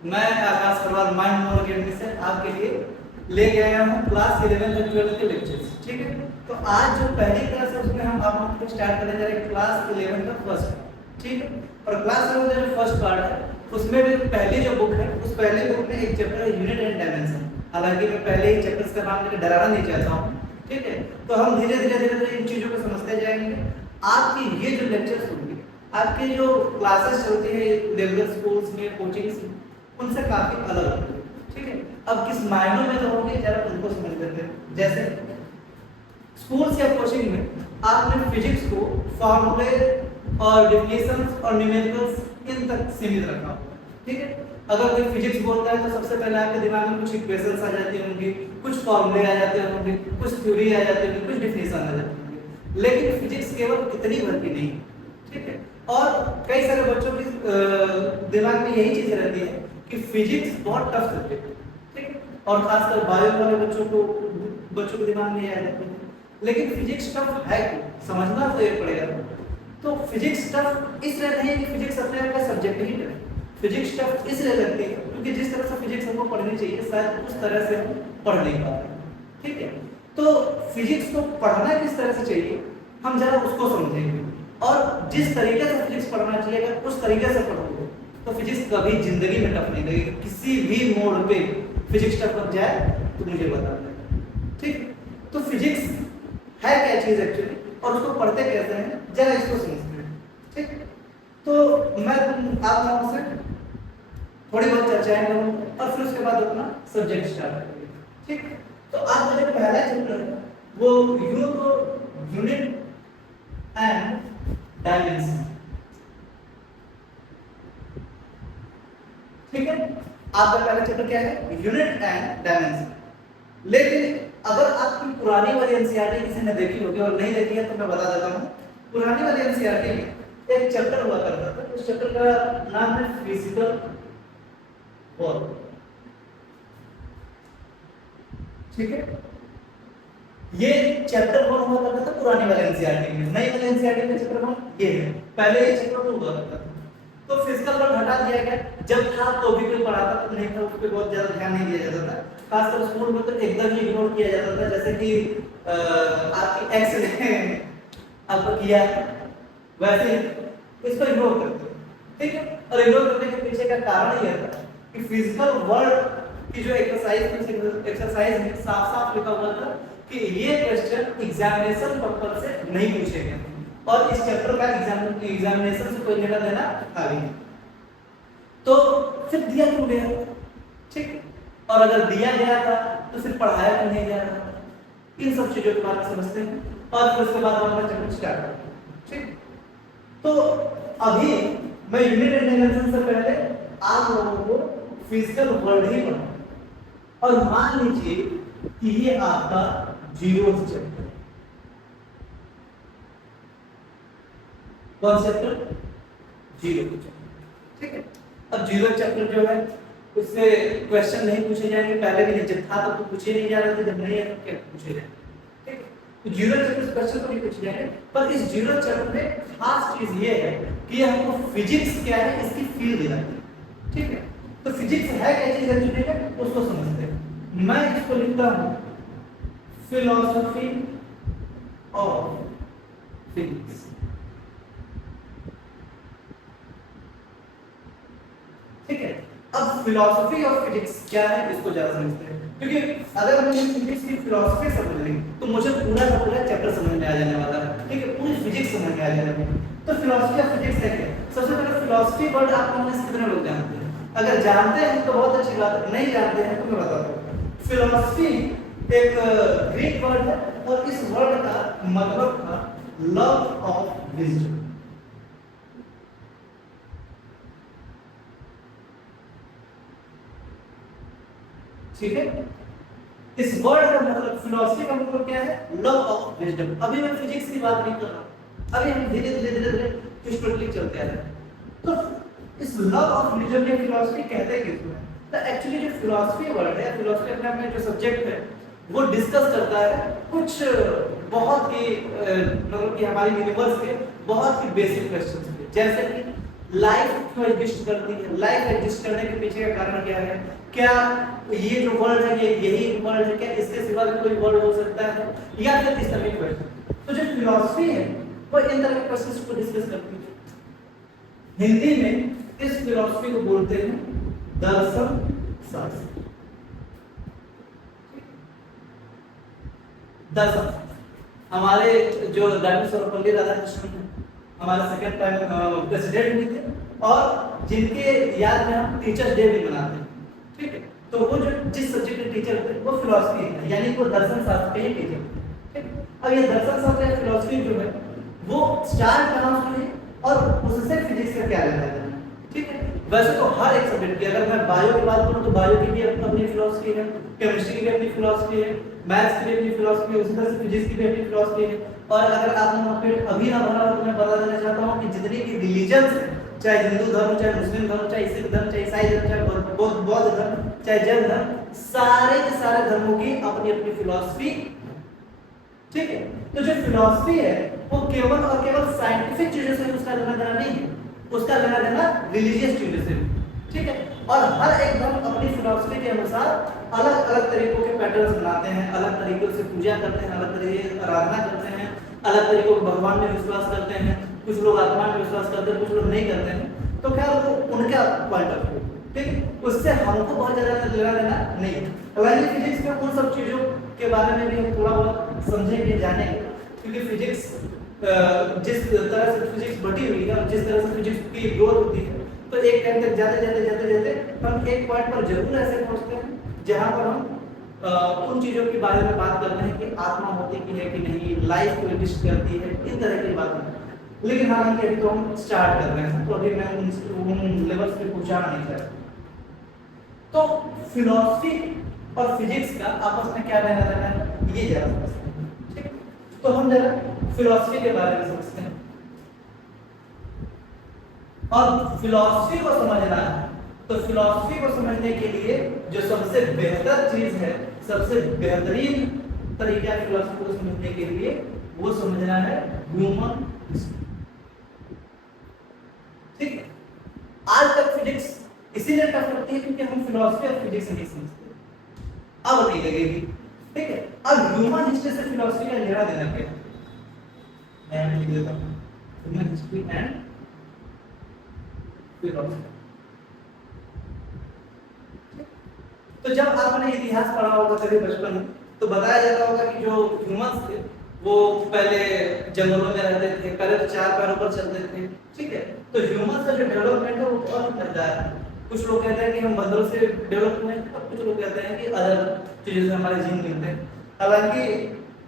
मैं आकाश करवाल माइंड मोर अकेडमी से आपके लिए लेके आया हूँ क्लास 11 और 12 के लेक्चर्स। ठीक है, तो आज जो पहली क्लास है उसमें हम आप लोग स्टार्ट करने जा रहे हैं क्लास 11 का फर्स्ट पार्ट। ठीक है, और क्लास 11 का जो फर्स्ट पार्ट है उसमें भी पहली जो बुक है उस पहले बुक में एक चैप्टर है यूनिट एंड डायमेंशन। हालांकि मैं पहले ही चैप्टर्स का नाम लेकर डराना नहीं चाहता हूँ। ठीक है, तो हम धीरे धीरे इन चीजों को समझते जाएंगे। आपकी ये जो लेक्चर्स होंगे, आपकी जो क्लासेस चलती है रेगुलर स्कूल्स में, कोचिंग्स में, उनसे काफी अलग होगी। ठीक है, अब किस मायनों में तो होंगे जरा उनको समझ लेते हैं। जैसे स्कूल्स या कोचिंग में आपने फिजिक्स को फॉर्मूले और डेफिनेशंस और न्यूमेरिकल्स इन तक सीमित रखा होगा। ठीक है, अगर कोई फिजिक्स बोलता है तो सबसे पहले आपके दिमाग में कुछ इक्वेशंस आ जाती होंगी, कुछ फॉर्मूले आ जाते होंगे, कुछ थ्योरी आ जाती होंगी, कुछ डेफिनेशन आ जाती होंगी। लेकिन फिजिक्स केवल इतनी भर की नहीं। ठीक है, और कई सारे बच्चों के दिमाग में यही चीज रहती है कि फिजिक्स बहुत टफ सब्जेक्ट है। ठीक है, और खासकर बायो वाले बच्चों के दिमाग में यह आ जाता है। लेकिन फिजिक्स टफ है क्यों, समझना तो ये पड़ेगा। तो फिजिक्स टफ इसलिए नहीं कि फिजिक्स अपने आप का सब्जेक्ट ही टफ है। फिजिक्स टफ इसलिए लगती है क्योंकि जिस तरह से फिजिक्स हमको पढ़नी चाहिए शायद उस तरह से हम पढ़ नहीं पाते। ठीक है, तो फिजिक्स को पढ़ना किस तरह से चाहिए हम जरा उसको समझेंगे। और जिस तरीके से फिजिक्स पढ़ना चाहिए अगर उस तरीके से पढ़ोगे तो फिजिक्स कभी जिंदगी में टफ नहीं लगेगी। किसी भी मोड़ पे फिजिक्स टफ बन जाए तो मुझे बता देना। ठीक, तो फिजिक्स है क्या चीज एक्चुअली और उसको पढ़ते कैसे हैं जरा इसको समझते हैं। ठीक, तो मैं आप लोगों से थोड़ी बहुत चर्चाएं करूंगा और फिर उसके बाद अपना सब्जेक्ट स्टार्ट करेंगे। ठीक, तो आज का जो पहला चैप्टर है वो यूनिट एंड डायमेंशन। ठीक है, आपका पहला चैप्टर क्या है, यूनिट एंड डायमेंशन। लेकिन अगर आपकी पुरानी वाली एनसीईआरटी किसी ने देखी होगी और नहीं देखी है तो मैं बता देता हूँ। पुरानी वाली एनसीईआरटी में एक चैप्टर हुआ करता था, उस चैप्टर का नाम है फिजिकल वर्क। ठीक है, ये चैप्टर 1 हुआ करता था पुरानी वाले एनसीईआरटी में। नई वाले एनसीईआरटी में चैप्टर 1 ये है, पहले ये चैप्टर 2 हुआ करता था। तो फिजिकल वर्क हटा दिया गया, जब था तो भी कोई पढ़ाता तो नहीं था, उस पर बहुत ज्यादा ध्यान नहीं दिया जाता था। खासकर स्कूल में तो एकदम ही इग्नोर किया जाता था, जैसे कि आपकी एक्स ने आपको किया वैसे इसको इग्नोर करते। ठीक है, और इग्नोर करने के पीछे का कारण यह था कि फिजिकल वर्क की जो एक्सरसाइज में साफ साफ लिखा हुआ था कि ये क्वेश्चन एग्जामिनेशन पर्पस से नहीं पूछे गए और इस चैप्टर का एग्जामिनेशन से कोई लेना देना था नहीं। तो फिर दिया क्यों गया? ठीक, और अगर दिया गया था तो फिर पढ़ाया क्यों नहीं जा रहा था? इन सब चीजों के बारे में समझते हैं और फिर उसके बाद हम अपना चैप्टर स्टार्ट करते हैं। ठीक, तो अभी मैं यूनिट एंड डायमेंशन से पहले आप लोगों को फिजिकल वर्ल्ड ही पढ़ाऊंगा। और मान लीजिए कि ये आपका 0th चैप्टर। कौन चैप्टर? 0th chapter. ठीक है, अब 0th चैप्टर जो है उससे क्वेश्चन नहीं पूछे जाएंगे, पहले भी नहीं, जब था तो पूछे नहीं जा रहे थे, जब नहीं है तो क्या पूछे जाएंगे। ठीक, तो 0th चैप्टर से क्वेश्चन तो नहीं पूछे जाएंगे, पर इस 0th चैप्टर में खास चीज ये है कि हमको फिजिक्स क्या है इसकी फील दिलाती है। ठीक है, तो फिजिक्स है क्या चीज है उसको समझते हैं। मैं इसको लिखता हूं फिलॉसफी ऑफ फिजिक्स। ठीक है, अब फिलॉसफी ऑफ फिजिक्स क्या है इसको जरा समझते हैं, क्योंकि अगर हम फिजिक्स की फिलॉसफी समझ लें तो मुझे पूरा का पूरा चैप्टर समझ में आ जाने वाला है। ठीक है, पूरी फिजिक्स समझ में आ जाएगी। तो फिलॉसफी ऑफ फिजिक्स है क्या? सबसे पहले फिलॉसफी वर्ड आप लोगों में कितने लोग जानते हैं? अगर जानते हैं तो बहुत अच्छी बात है, नहीं जानते हैं तो मैं बताता हूँ। फिलॉसफी एक ग्रीक वर्ड है और इस वर्ड का मतलब था लव ऑफ विजडम। ठीक है, इस वर्ड का मतलब फिलॉसफी का मतलब क्या है? Love of wisdom. अभी मैं फिजिक्स की बात नहीं कर रहा, अभी हम धीरे धीरे हिस्टोरिकली चलते आ रहे हैं। तो इस लव ऑफ विजडम में फिलॉसफी कहते हैं किसको? तो एक्चुअली जो फिलॉसफी वर्ड है, फिलॉसफी अपने आप में जो सब्जेक्ट है वो डिस्कस करता है कुछ बहुत ही मतलब कि हमारी यूनिवर्स के बहुत ही बेसिक क्वेश्चंस पे, जैसे कि लाइफ क्यों एग्जिस्ट करती है, लाइफ एग्जिस्ट करने के पीछे का कारण क्या है, क्या ये जो वर्ल्ड है ये यही वर्ल्ड है, क्या इसके सिवा कोई वर्ल्ड हो सकता है, या फिर इस तरह के क्वेश्चन। तो जो फिलॉसफी है वो इन तरह के क्वेश्चंस को डिस्कस करती है। हिंदी में इस फिलॉसफी को बोलते हैं दर्शन शास्त्र। दर्शन हमारे जो डॉक्टर सर्वपल्ली राधाकृष्णन है, हमारे सेकंड टाइम प्रेसिडेंट भी थे, और जिनके याद में हम टीचर्स डे भी मनाते हैं, ठीक है। तो वो जो जिस सब्जेक्ट के टीचर थे वो फिलॉसफी है, यानी वो दर्शन शास्त्र के ही टीचर थे, ठीक। अब ये दर्शन शास्त्र या फिलॉसफी जो है वो स्टार्ट कहाँ से है और उससे फिजिक्स का क्या लेना देना है, ठीक है। वैसे तो हर एक सब्जेक्ट की, अगर मैं बायो की बात करूँ तो बायो की भी अपनी फिलॉसफी है, केमिस्ट्री की भी अपनी फिलॉसफी है, मैथ्स की भी अपनी फिलॉसफी है, उसी तरह से फिजिक्स की भी अपनी फिलॉसफी है। और अगर आपने पेट अभी ना भरा हो तो मैं बता देना चाहता हूँ कि जितनी भी रिलीजन्स है, चाहे हिंदू धर्म, चाहे मुस्लिम धर्म, चाहे सिख धर्म, चाहे ईसाई धर्म, चाहे बौद्ध धर्म, चाहे जैन धर्म, सारे के सारे धर्मों की अपनी अपनी फिलॉसफी, ठीक है। तो जो फिलॉसफी है वो केवल और केवल साइंटिफिक चीजों से उसका लेना देना नहीं है, उसका लेना देना रिलीजियस चीजों से, ठीक है। और हर एक धर्म अपनी फिलॉसफी के अनुसार अलग अलग तरीकों के पैटर्न्स बनाते हैं, अलग तरीकों से पूजा करते हैं, अलग तरीके से आराधना करते हैं, अलग तरीकों को भगवान में विश्वास करते हैं, कुछ लोग आत्मा में विश्वास करते हैं, कुछ लोग नहीं करते हैं। तो खैर वो उनका पॉइंट ऑफ व्यू, ठीक, उससे हमको बहुत ज्यादा लेना देना नहीं है। हालांकि फिजिक्स में उन सब चीजों के बारे में भी हम थोड़ा बहुत समझेंगे, जानेंगे, क्योंकि फिजिक्स जिस तरह से फिजिक्स बढ़ी हुई है और जिस तरह से फिजिक्स की ग्रोथ होती है, तो एक टाइम तक जाते जाते जाते जाते हम एक पॉइंट पर जरूर ऐसे पहुंचते हैं जहां पर हम उन चीजों के बारे में बात करते हैं कि आत्मा होती की है कि नहीं, लाइफ को एग्जिस्ट करती है, इन तरह की बातें। लेकिन हालांकि अभी तो हम स्टार्ट कर रहे हैं, तो अभी मैं उन लेवल्स पे पहुंचाना नहीं चाहता। तो फिलॉसफी और फिजिक्स का आपस में क्या लेना देना है, ये जरा समझते हैं, ठीक। तो हम जरा फिलॉसफी के बारे में समझते हैं। और फिलॉसफी को समझना है तो फिलॉसफी को समझने के लिए जो सबसे बेहतर चीज है, सबसे बेहतरीन तरीका है फिलॉसफी को समझने के लिए, वो समझना है ह्यूमन हिस्ट्री, ठीक है। आज तक फिजिक्स इसीलिए टफ लगती है क्योंकि हम फिलॉसफी और फिजिक्स नहीं समझते, अब नहीं लगेगी, ठीक है। अब ह्यूमन हिस्ट्री से फिलॉसफी का लेना देना क्या है, मैं लिख देता हूं ह्यूमन हिस्ट्री एंड फिलॉसफी। तो जब आपने इतिहास पढ़ा होगा कभी बचपन में, तो बताया जाता होगा कि जो ह्यूमंस थे वो पहले जंगलों में रहते थे, पहले तो 4 पैरों पर चलते थे, ठीक है। तो ह्यूमंस का जो डेवलपमेंट है वो बहुत महत्वपूर्ण है। कुछ लोग कहते हैं कि हम बंदरों से डेवलप हुए हैं, कुछ लोग कहते हैं कि अदर चीजों से हमारे जीन मिलते हैं। हालांकि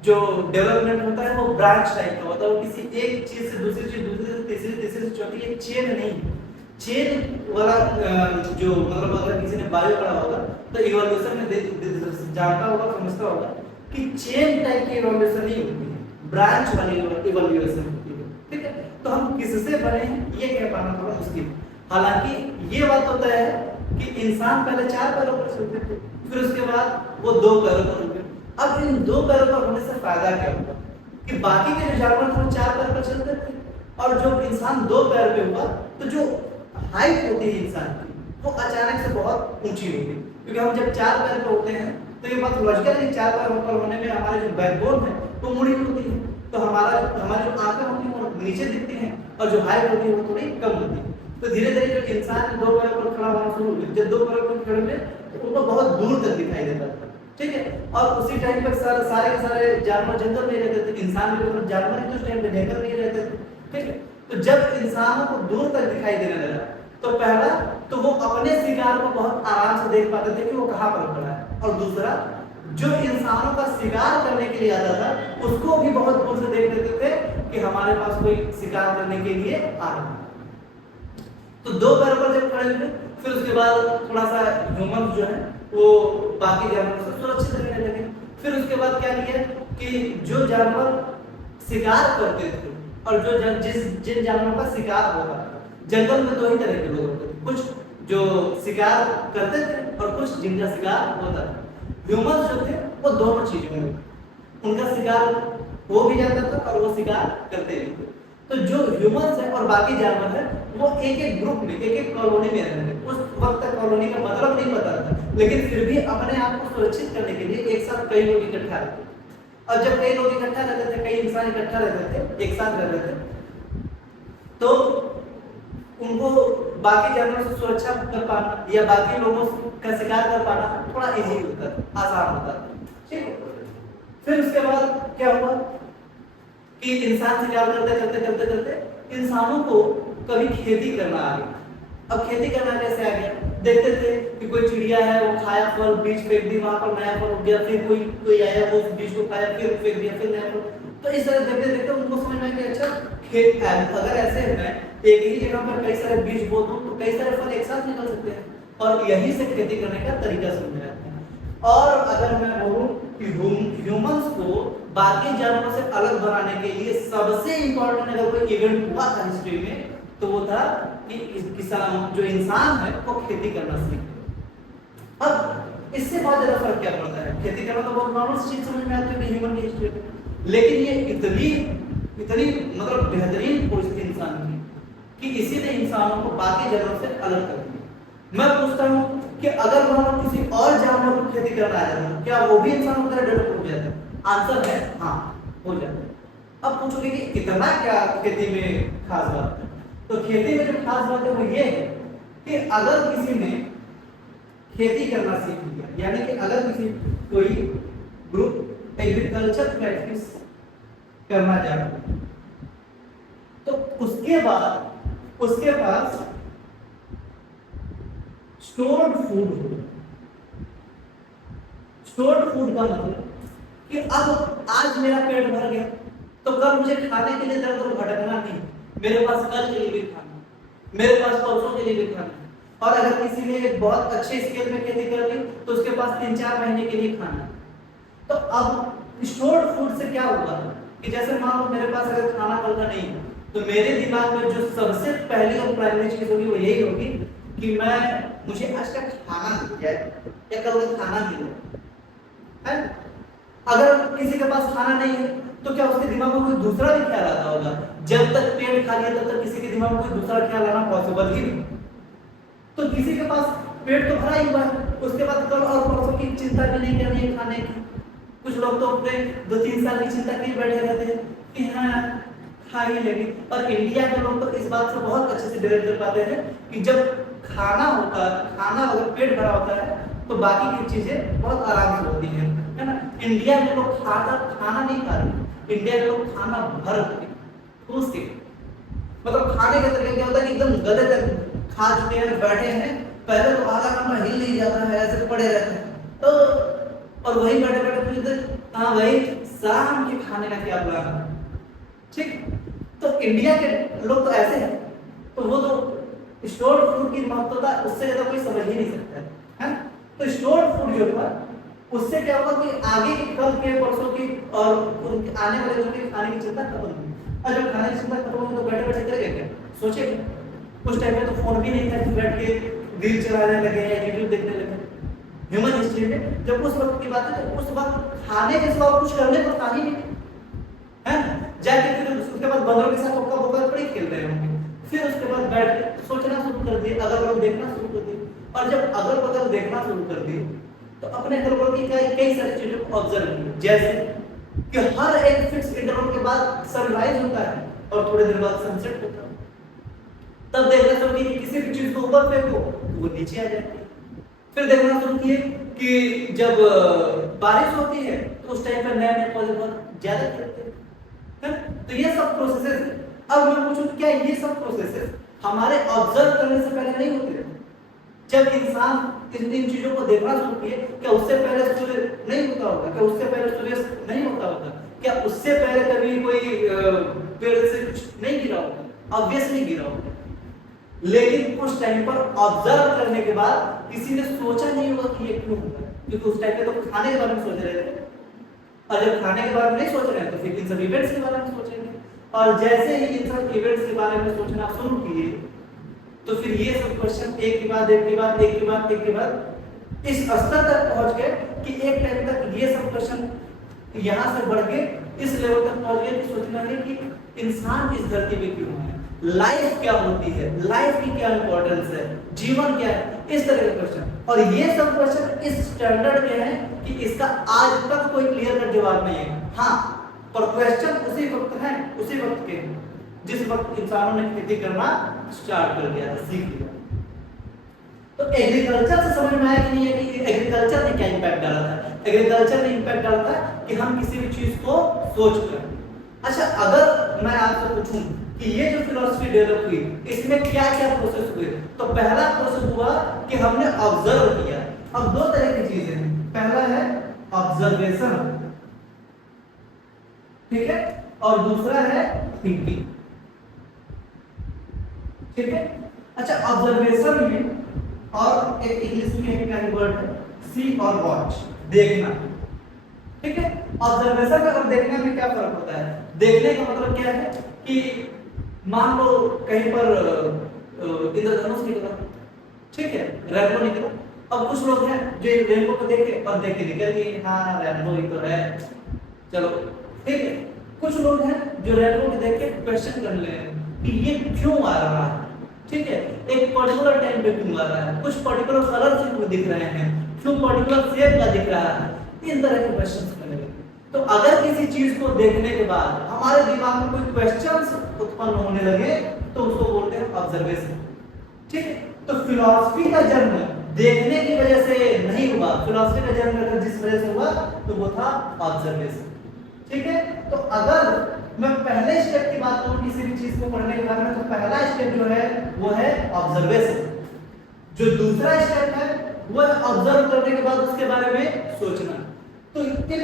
जो डेवलपमेंट होता है वो ब्रांच टाइप का होता है, वो किसी एक चीज से दूसरी चीज, दूसरी से तीसरी, तीसरी से चौथी, एक चेन नहीं। चेन वाला जो मतलब अगर किसी ने बायो पढ़ा होगा तो इवोल्यूशन में जानता होगा, समझता होगा कि चेन टाइप की इवोल्यूशन नहीं होती है, ब्रांच वाली इवोल्यूशन होती है, ठीक है। तो हम किससे बने हैं ये कह पाना थोड़ा मुश्किल। हालांकि ये बात होता है कि इंसान पहले 4 पैरों पर चलते थे, फिर उसके बाद वो 2 पैरों पर हो गए। अब इन 2 पैरों पर होने से फायदा क्या हुआ कि बाकी के जो जानवर थे वो 4 पैर पर चलते थे, और जो इंसान 2 पैर पे हुआ तो जो हाइट होती है इंसान की वो अचानक से बहुत ऊंची होगी, क्योंकि हम जब 4 पैर पे होते हैं तो ये बात लॉजिकल है, 4 पैर पर होने में हमारे जो बैकबोन है वो मुड़ी होती है, तो हमारी जो आंखें होती हैं वो नीचे दिखती हैं, और जो हाइट होती है वो थोड़ी कम होती है। तो धीरे धीरे जो इंसान 2 पैरों पर खड़ा होना शुरू हुआ, जब 2 पैरों पर खड़े हुए तो उनको बहुत दूर तक दिखाई देता था, ठीक है। और उसी टाइम पर सारे के सारे जानवर जंगल में रहते थे, इंसान भी मतलब जानवर ही तो उस टाइम पे जंगल में रहते थे, ठीक है। तो जब इंसानों को दूर तक दिखाई देने लगा तो पहला तो वो अपने शिकार को बहुत आराम से देख पाते थे कि वो कहाँ पर खड़ा है, और दूसरा जो इंसानों का शिकार करने के लिए आता था उसको भी बहुत दूर से देख लेते थे कि हमारे पास कोई शिकार करने के लिए आ रहा है। तो 2 पैरों पर जब खड़े हुए फिर उसके बाद थोड़ा सा ह्यूमन जो है वो बाकी जानवरों से सुरक्षित रहने लगे। फिर उसके बाद क्या किया कि जो जानवर शिकार करते थे और जिन जानवरों का शिकार होता था, जंगल में 2 ही तरह के लोग होते थे, कुछ जो शिकार करते थे और कुछ जिनका शिकार होता था। ह्यूमंस जो थे वो दोनों चीजों में उनका शिकार हो भी जाता था और वो शिकार करते भी थे। तो जो ह्यूमंस है और बाकी जानवर है वो एक एक ग्रुप में, एक एक कॉलोनी में रहते थे। उस वक्त तक कॉलोनी का मतलब नहीं पता था, लेकिन फिर भी अपने आप को सुरक्षित करने के लिए एक साथ कई लोग इकट्ठा रहते थे। और जब कई लोग इकट्ठा रहते थे, कई इंसान इकट्ठा रहते थे, एक साथ रहते थे, तो उनको बाकी जानवरों से सुरक्षा कर पाना या बाकी लोगों का शिकार कर पाना थोड़ा इजी होता था, आसान होता था। ठीक है, फिर उसके बाद क्या हुआ कि इंसान शिकार करते करते करते करते इंसानों को कभी खेती करना आ गया। अब खेती करना कैसे आ गया? देखते थे कि कोई चिड़िया है, वो खाया फल, बीज फेंक दी, वहां पर नया फल उग गया, फिर कोई आया, वो उस बीज को खाया, फिर फेंक दिया, फिर नया फल। तो इस तरह देखते देखते उनको समझ में आया कि अच्छा खेत है, अगर ऐसे मैं एक ही जगह पर कई सारे बीज बो दूं तो कई सारे फल एक साथ निकल सकते हैं, और यहीं से खेती करने का तरीका समझ में आता है। और अगर मैं बोलूं कि ह्यूमंस को बाकी जानवरों से अलग बनाने के लिए सबसे इंपॉर्टेंट अगर कोई इवेंट हुआ था हिस्ट्री में, तो वो था कि किसान जो इंसान है वो खेती करना सीखे। अब इससे बहुत ज्यादा फर्क क्या पड़ता है? खेती करना तो बहुत नॉर्मल चीज समझ में आती है ह्यूमन की हिस्ट्री में, लेकिन ये इतनी मतलब बेहतरीन खोज थी इंसान की कि इसी ने इंसानों को बाकी जानवरों से अलग कर दिया। मैं पूछता हूँ कि अगर वहां किसी और जानवर को खेती करना आ जाता, क्या वो भी इंसानों की तरह डेवलप हो जाता? आंसर है हाँ, हो जाता। अब पूछोगे कि इतना क्या खेती में खास बात है? तो खेती में जो खास बात है वो ये है कि अगर किसी ने खेती करना सीख लिया, यानी कि अगर किसी कोई ग्रुप एग्रीकल्चर प्रैक्टिस करना चाहता, तो उसके बाद उसके पास स्टोर्ड फूड होगा। स्टोर्ड फूड का मतलब कि अब आज मेरा पेट भर गया तो कल मुझे खाने के लिए दर दर भटकना नहीं, मेरे पास कल के लिए भी खाना, मेरे पास परसों के लिए भी खाना। और अगर किसी ने एक बहुत अच्छे स्केल में खेती कर ली तो उसके पास 3-4 महीने के लिए खाना। तो अब स्टोर्ड फूड से क्या होगा कि जैसे मान लो मेरे पास अगर खाना कल का नहीं है, तो मेरे दिमाग में जो सबसे पहली और प्राइमरी चीज होगी वो यही होगी कि मुझे आज का खाना मिल जाए या कल का खाना मिले। अगर किसी के पास खाना नहीं है तो क्या उसके दिमाग में कोई दूसरा भी ख्याल आता होगा? जब तक पेट खाली है तब तक किसी के दिमाग में कोई दूसरा ख्याल आना पॉसिबल ही नहीं। तो किसी के पास पेट तो भरा ही हुआ है, उसके बाद कल और परसों की चिंता भी नहीं करनी है खाने की। कुछ लोग तो अपने 2-3 साल की चिंता किए बैठे रहते हैं कि हाँ खा ही लेंगे। और इंडिया के लोग तो इस बात से बहुत अच्छे से डिरेक्ट कर पाते हैं कि जब खाना अगर पेट भरा होता है तो बाकी की चीजें बहुत आराम से होती है ना। इंडिया में लोग खाना नहीं खा रहे, इंडिया के लोग खाना भर के ठूस के, मतलब खाने का तरीका क्या होता है कि एकदम गले तक खा चुके हैं, बैठे हैं, पहले तो आधा घंटा हिल नहीं जाता है, ऐसे पड़े रहते हैं। तो और वही बैठे बैठे फिर हाँ भाई शाम के खाने का क्या प्लान है? ठीक, तो इंडिया के लोग तो ऐसे हैं, तो वो तो स्टोर्ड फूड की महत्वता उससे ज्यादा कोई समझ ही नहीं सकता है। तो स्टोर्ड फूड जो था उससे क्या होगा कि आगे के कल के परसों की और उनके आने वाले दिनों की खाने की चिंता खत्म होगी। और जब खाने की चिंता खत्म होगी तो बैठे बैठे करेंगे क्या? सोचेंगे। उस टाइम में तो फोन भी नहीं था कि बैठ के रील चलाने लगे या यूट्यूब देखने लगे। ह्यूमन हिस्ट्री में जब उस वक्त की बात है तो उस वक्त खाने के सिवा कुछ करने को था ही नहीं है। जाके फिर उसके बाद बंदरों के साथ पक्का बोका पड़ी खेल रहे होंगे, फिर उसके बाद बैठ के सोचना शुरू कर दिए, अगल बगल देखना शुरू कर दिए। और जब अगल बगल देखना शुरू कर दिए तो अपने अगल बगल की कई सारी चीजों को ऑब्जर्व किया, जैसे कि हर एक फिक्स इंटरवल के बाद सनराइज होता है और थोड़ी देर बाद सनसेट होता है। तब देखना शुरू किए किसी भी चीज को ऊपर फेंको तो वो नीचे आ जाती है। फिर देखना शुरू किए कि जब बारिश होती है तो उस टाइम पर नए नए पौधे बहुत ज्यादा खिलते हैं। तो ये सब प्रोसेसेस। अब मैं पूछूं क्या ये सब प्रोसेसेस हमारे ऑब्जर्व करने से पहले नहीं होते? जब इंसान इन चीजों को देखना शुरू किए, क्या उससे पहले सूर्य नहीं होता होगा? क्या उससे पहले सूर्य नहीं होता होगा? क्या उससे पहले कभी कोई पेड़ से कुछ नहीं गिरा होगा? ऑब्वियसली गिरा होगा, लेकिन उस टाइम पर ऑब्जर्व करने के बाद किसी ने सोचा नहीं होगा कि ये क्यों होता है, क्योंकि उस टाइम पे तो खाने के बारे में सोच रहे थे। और जब खाने के बारे में नहीं सोच रहे हैं तो फिर इन सब इवेंट्स के बारे में सोचेंगे। और जैसे ही इन सब इवेंट्स के बारे में सोचना शुरू किए तो फिर ये सब क्वेश्चन एक के बाद एक के बाद एक के बाद एक के बाद इस स्तर तक पहुंच गए कि एक टाइम तक ये सब क्वेश्चन यहाँ से बढ़ के इस लेवल तक पहुंच गए कि सोचना है कि इंसान इस धरती पे क्यों है, लाइफ क्या होती है, लाइफ की क्या इंपॉर्टेंस है, जीवन क्या है, इस तरह के क्वेश्चन। और ये सब क्वेश्चन इस स्टैंडर्ड के हैं कि इसका आज तक कोई क्लियर कट जवाब नहीं है। हाँ, पर क्वेश्चन उसी वक्त है, उसी वक्त के जिस वक्त इंसानों ने खेती करना स्टार्ट कर दिया, सीख लिया। तो एग्रीकल्चर से समझ में आया कि नहीं है कि एग्रीकल्चर ने क्या इंपैक्ट डाला था। एग्रीकल्चर ने इंपैक्ट डाला था कि हम किसी भी चीज को सोच कर। अच्छा, अगर मैं आपसे पूछूं कि ये जो फिलॉसफी डेवलप हुई इसमें क्या क्या प्रोसेस हुए, तो पहला प्रोसेस हुआ कि हमने ऑब्जर्व किया। अब दो तरह की चीजें हैं, पहला है ऑब्जर्वेशन, ठीक है, और दूसरा है थिंकिंग, ठीक है। अच्छा, ऑब्जर्वेशन में और एक इंग्लिश में क्या वर्ड है, सी और वॉच, देखना, ठीक है। ऑब्जर्वेशन का देखने में क्या फर्क होता है, देखने का मतलब क्या है कि मान लो कहीं पर इंद्रधनुष निकला, ठीक है, रेनबो निकला। अब कुछ लोग हैं जो रेनबो को देखे और देख के निकल गए, हाँ रेनबो ही तो है, चलो ठीक है। कुछ लोग हैं जो रेनबो को देख के क्वेश्चन कर ले कि ये क्यों आ रहा है, ठीक है, एक पर्टिकुलर टाइम पे क्यों आ रहा है, कुछ पर्टिकुलर कलर से क्यों दिख रहे हैं, क्यों पर्टिकुलर शेप का दिख रहा है, इन तरह के क्वेश्चंस बनेंगे। तो अगर किसी चीज को देखने के बाद हमारे दिमाग में कोई क्वेश्चंस उत्पन्न होने लगे तो उसको बोलते हैं ऑब्जर्वेशन, ठीक है। तो फिलॉसफी का जन्म देखने की वजह से नहीं हुआ, फिलॉसफी का जन्म अगर जिस वजह से हुआ तो वो था ऑब्जर्वेशन, ठीक है। तो अगर मैं पहले स्टेप की बात करूं किसी भी चीज को पढ़ने के बारे में, तो पहला स्टेप जो है वो है ऑब्जर्वेशन। जो दूसरा स्टेप है वो है ऑब्जर्व करने के बाद उसके बारे में सोचना। तो इन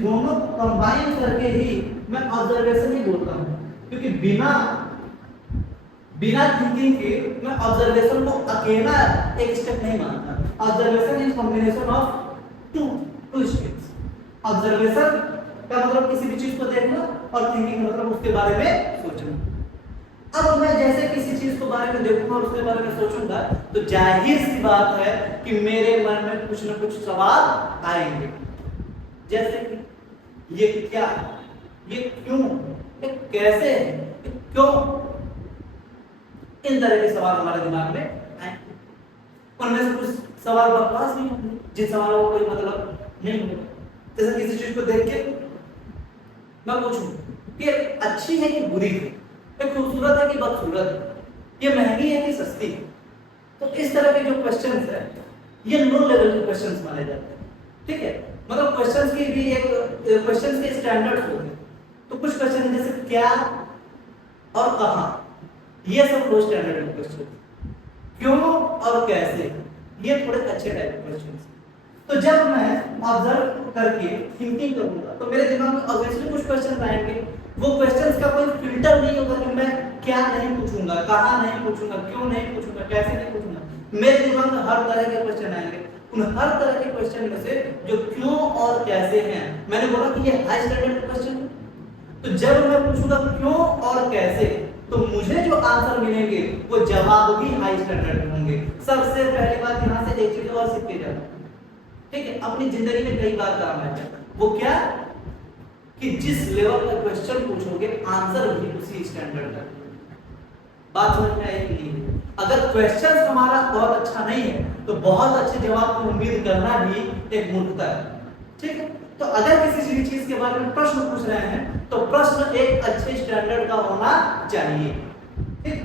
दोनों कंबाइन करके ही मैं ऑब्जर्वेशन ही बोलता हूं, क्योंकि बिना थिंकिंग के मैं ऑब्जर्वेशन को अकेला एक स्टेप नहीं मानता। Observation is combination of two steps. Observation का मतलब किसी भी चीज को देखना और थिंकिंग मतलब उसके बारे में सोचना। अब मैं जैसे किसी चीज को बारे में देखूंगा और उसके बारे में सोचूंगा तो जाहिर सी बात है कि मेरे मन में कुछ न कुछ सवाल आएंगे, जैसे कि ये क्या, ये क्यों, ये कैसे, ये क्यों, इन तरह के सवाल हमारे दिमाग में आएंगे। उनमें से कुछ सवाल बकवास भी होंगे, जिन सवालों का कोई मतलब नहीं होगा। जैसे किसी चीज को देख के मैं पूछूं कि अच्छी है कि बुरी है, ये खूबसूरत है कि बदसूरत है, ये महंगी है कि सस्ती है, तो इस तरह के जो क्वेश्चंस है ये लो लेवल के क्वेश्चंस माने जाते हैं, ठीक है। मतलब क्वेश्चंस की भी एक क्वेश्चंस के स्टैंडर्ड्स होते हैं। तो कुछ क्वेश्चन जैसे क्या और कहां, ये सब लो स्टैंडर्ड के क्वेश्चन। क्यों और कैसे, ये थोड़े अच्छे टाइप के क्वेश्चंस। तो जब मैं ऑब्जर्व करके थिंकिंग करूंगा तो मेरे दिमाग में ऑब्वियसली कुछ क्वेश्चन आएंगे। वो क्वेश्चंस का कोई फिल्टर नहीं होगा कि मैं क्या नहीं पूछूंगा, कहां नहीं पूछूंगा, क्यों नहीं पूछूंगा, कैसे नहीं पूछूंगा। मेरे दिमाग में हर तरह के क्वेश्चन आएंगे। उन हर तरह के क्वेश्चन में से जो क्यों और कैसे हैं, मैंने बोला कि ये हाई स्टैंडर्ड क्वेश्चन है। तो जब मैं पूछूंगा क्यों और कैसे, तो मुझे जो आंसर मिलेंगे वो जवाब भी हाई स्टैंडर्ड होंगे। सबसे पहली बात यहाँ से एक चीज और सीख के जाना, ठीक है, अपनी जिंदगी में कई बार काम आएगा। वो क्या कि जिस लेवल का क्वेश्चन पूछोगे आंसर भी उसी स्टैंडर्ड का। बात समझ में आई कि नहीं? अगर क्वेश्चन हमारा बहुत अच्छा नहीं है तो बहुत अच्छे जवाब की उम्मीद करना भी एक मूर्खता है, ठीक है। तो अगर किसी चीज के बारे में प्रश्न पूछ रहे हैं तो प्रश्न एक अच्छे स्टैंडर्ड का होना चाहिए, ठीक।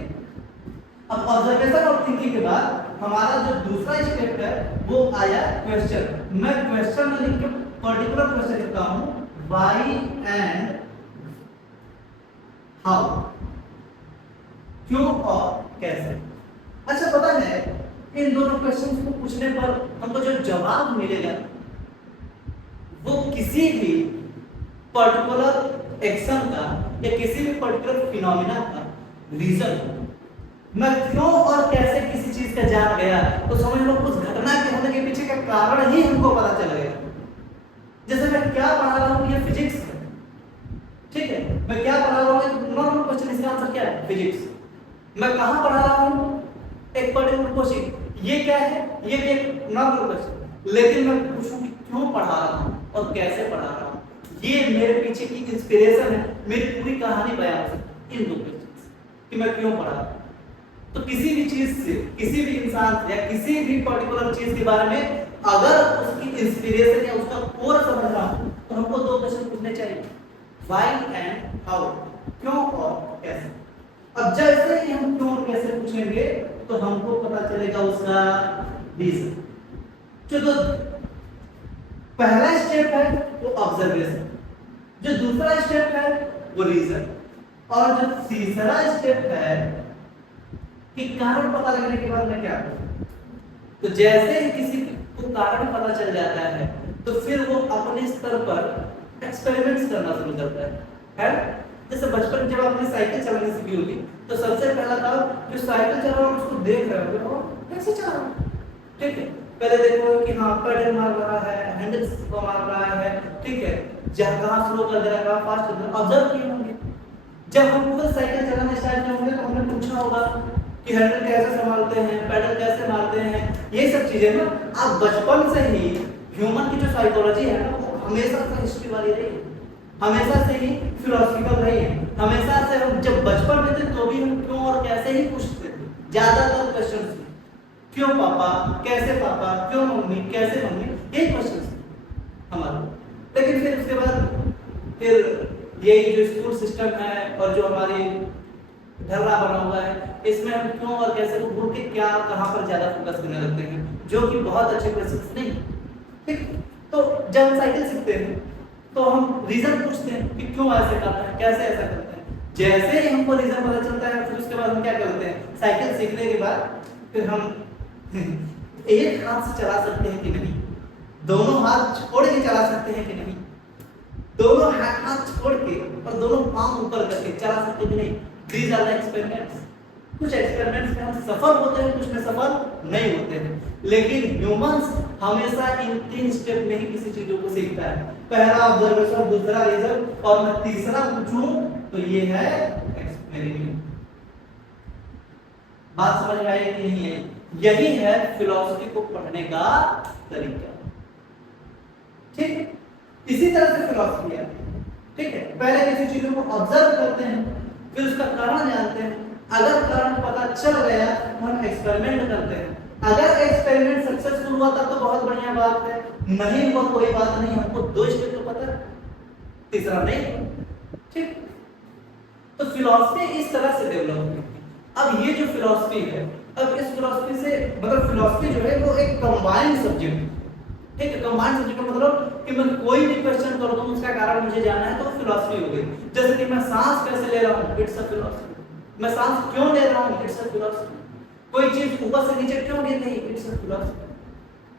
अब ऑब्जर्वेशन और थिंकिंग के बाद हमारा जो दूसरा स्टेप है वो आया क्वेश्चन। मैं क्वेश्चन में लिख के पर्टिकुलर क्वेश्चन लिखता हूं, व्हाई एंड हाउ, क्यों और कैसे। अच्छा, पता है इन दोनों क्वेश्चंस को पूछने पर हमको जो जवाब मिलेगा वो किसी भी पर्टिकुलर एक्शन का या किसी भी पर्टिकुलर फिनोमिना का रीजन होगा। मैं क्यों और कैसे किसी चीज का जान गया तो समझ लो उस घटना के होने के पीछे का कारण ही हमको पता चल गया। जैसे मैं क्या पढ़ा रहा हूं, ये फिजिक्स है, ठीक है, मैं क्या पढ़ा रहा हूं, नॉर्मल क्वेश्चन, इसका आंसर क्या है, फिजिक्स। मैं कहां पढ़ा रहा हूं, एक पर्टिकुलर क्वेश्चन, ये क्या है, ये भी एक नॉर्मल क्वेश्चन। लेकिन मैं पूछूं कि क्यों पढ़ा रहा हूं और कैसे पढ़ा रहा हूं, ये मेरे पीछे की इंस्पिरेशन है, मेरी पूरी कहानी बयान हो सकती इन दो क्वेश्चन से कि मैं क्यों पढ़ा। तो किसी भी चीज से, किसी भी इंसान से या किसी भी पर्टिकुलर चीज के बारे में अगर उसकी इंस्पिरेशन या उसका कोर समझना हो तो हमको दो क्वेश्चन पूछने चाहिए, व्हाई एंड हाउ, क्यों और कैसे। अब जैसे ही हम क्यों और कैसे पूछेंगे तो हमको पता चलेगा उसका रीजन। जो पहला स्टेप है वो ऑब्जर्वेशन, जो दूसरा स्टेप है वो रीजन, और जो तीसरा स्टेप है कि कारण पता लगने के बाद मैं क्या करूं। तो जैसे ही किसी को कारण पता चल जाता है तो फिर वो अपने स्तर पर एक्सपेरिमेंट्स करना शुरू करता है? जैसे बचपन में जब आपने साइकिल चलानी सीखी होगी तो सबसे पहला काम, जो साइकिल चला रहा है उसको देख रहे होगे वो कैसे चला रहा है, ठीक है। पहले देखो कि हाँ पेडल मार रहा है, हैंडल्स को मार रहा है, ठीक है, जहाँ कहाँ स्लो कर दे रहा है, कहाँ फास्ट कर दे रहा है, ऑब्जर्व किए होंगे। जब हम खुद साइकिल चलाना स्टार्ट किए होंगे तो हमने पूछा होगा कि हैंडल कैसे संभालते हैं, पेडल कैसे मारते हैं, ये सब चीजें ना आप बचपन से ही, ह्यूमन की जो साइकोलॉजी है ना वो हमेशा से हिस्ट्री वाली रही है, हमेशा से ही फिलोसफिकल रही है। हमेशा से हम जब बचपन में थे तो भी हम क्यों और कैसे ही पूछते थे, ज्यादातर क्वेश्चन क्यों पापा, कैसे पापा, क्यों मम्मी, कैसे मम्मी, यही क्वेश्चन हमारा। लेकिन फिर उसके बाद फिर यही जो स्कूल सिस्टम है और जो हमारी ढर्रा बना हुआ है इसमें हम क्यों और कैसे को भूल के क्या कहाँ पर ज्यादा फोकस करने लगते हैं, जो कि बहुत अच्छे क्वेश्चन नहीं, ठीक। तो जब हम साइकिल सीखते हैं तो हम रीजन पूछते हैं कि क्यों ऐसे करते हैं, कैसे ऐसा करते हैं। जैसे ही हमको रीजन पता चलता है फिर उसके बाद हम क्या करते हैं, साइकिल सीखने के बाद फिर हम एक हाथ से चला सकते हैं कि नहीं, दोनों हाथ छोड़ के चला सकते हैं कि नहीं, दोनों हाथ छोड़ के और दोनों पांव ऊपर करके चला सकते हैं कि नहीं। These are the experiments. कुछ एक्सपेरिमेंट्स में हम सफल होते हैं, कुछ में सफल नहीं होते हैं, लेकिन ह्यूमंस हमेशा इन तीन स्टेप में ही किसी चीजों को सीखता है। पहला ऑब्जर्वेशन, दूसरा रीजन और मैं तीसरा पूछूं तो ये है एक्सपेरिमेंट। बात समझ में आई कि नहीं है? यही है फिलॉसफी को पढ़ने का तरीका, ठीक। इसी तरह से फिलॉसफी है, ठीक है। पहले किसी चीजों को ऑब्जर्व करते हैं, फिर उसका कारण जानते हैं, अगर कारण पता चल गया तो हम एक्सपेरिमेंट करते हैं। अगर एक्सपेरिमेंट सक्सेसफुल हुआ था तो बहुत बढ़िया बात है, नहीं हुआ कोई बात नहीं, हमको दो स्टेप तो पता है, तीसरा नहीं, ठीक। तो फिलॉसफी इस तरह से डेवलप हुई। अब ये जो फिलॉसफी है, अब इस फिलॉसफी से मतलब फिलॉसफी जो है वो एक कंबाइंड सब्जेक्ट है, ठीक है। कंबाइंड सब्जेक्ट का मतलब कि मैं कोई भी क्वेश्चन कर दूं उसका कारण मुझे जानना है तो फिलॉसफी हो गई। जैसे कि मैं सांस कैसे ले रहा हूं, इट्स अ फिलॉसफी। मैं सांस क्यों ले रहा हूं, इट्स अ फिलॉसफी। कोई चीज ऊपर से नीचे क्यों गिर रही है, इट्स अ फिलॉसफी,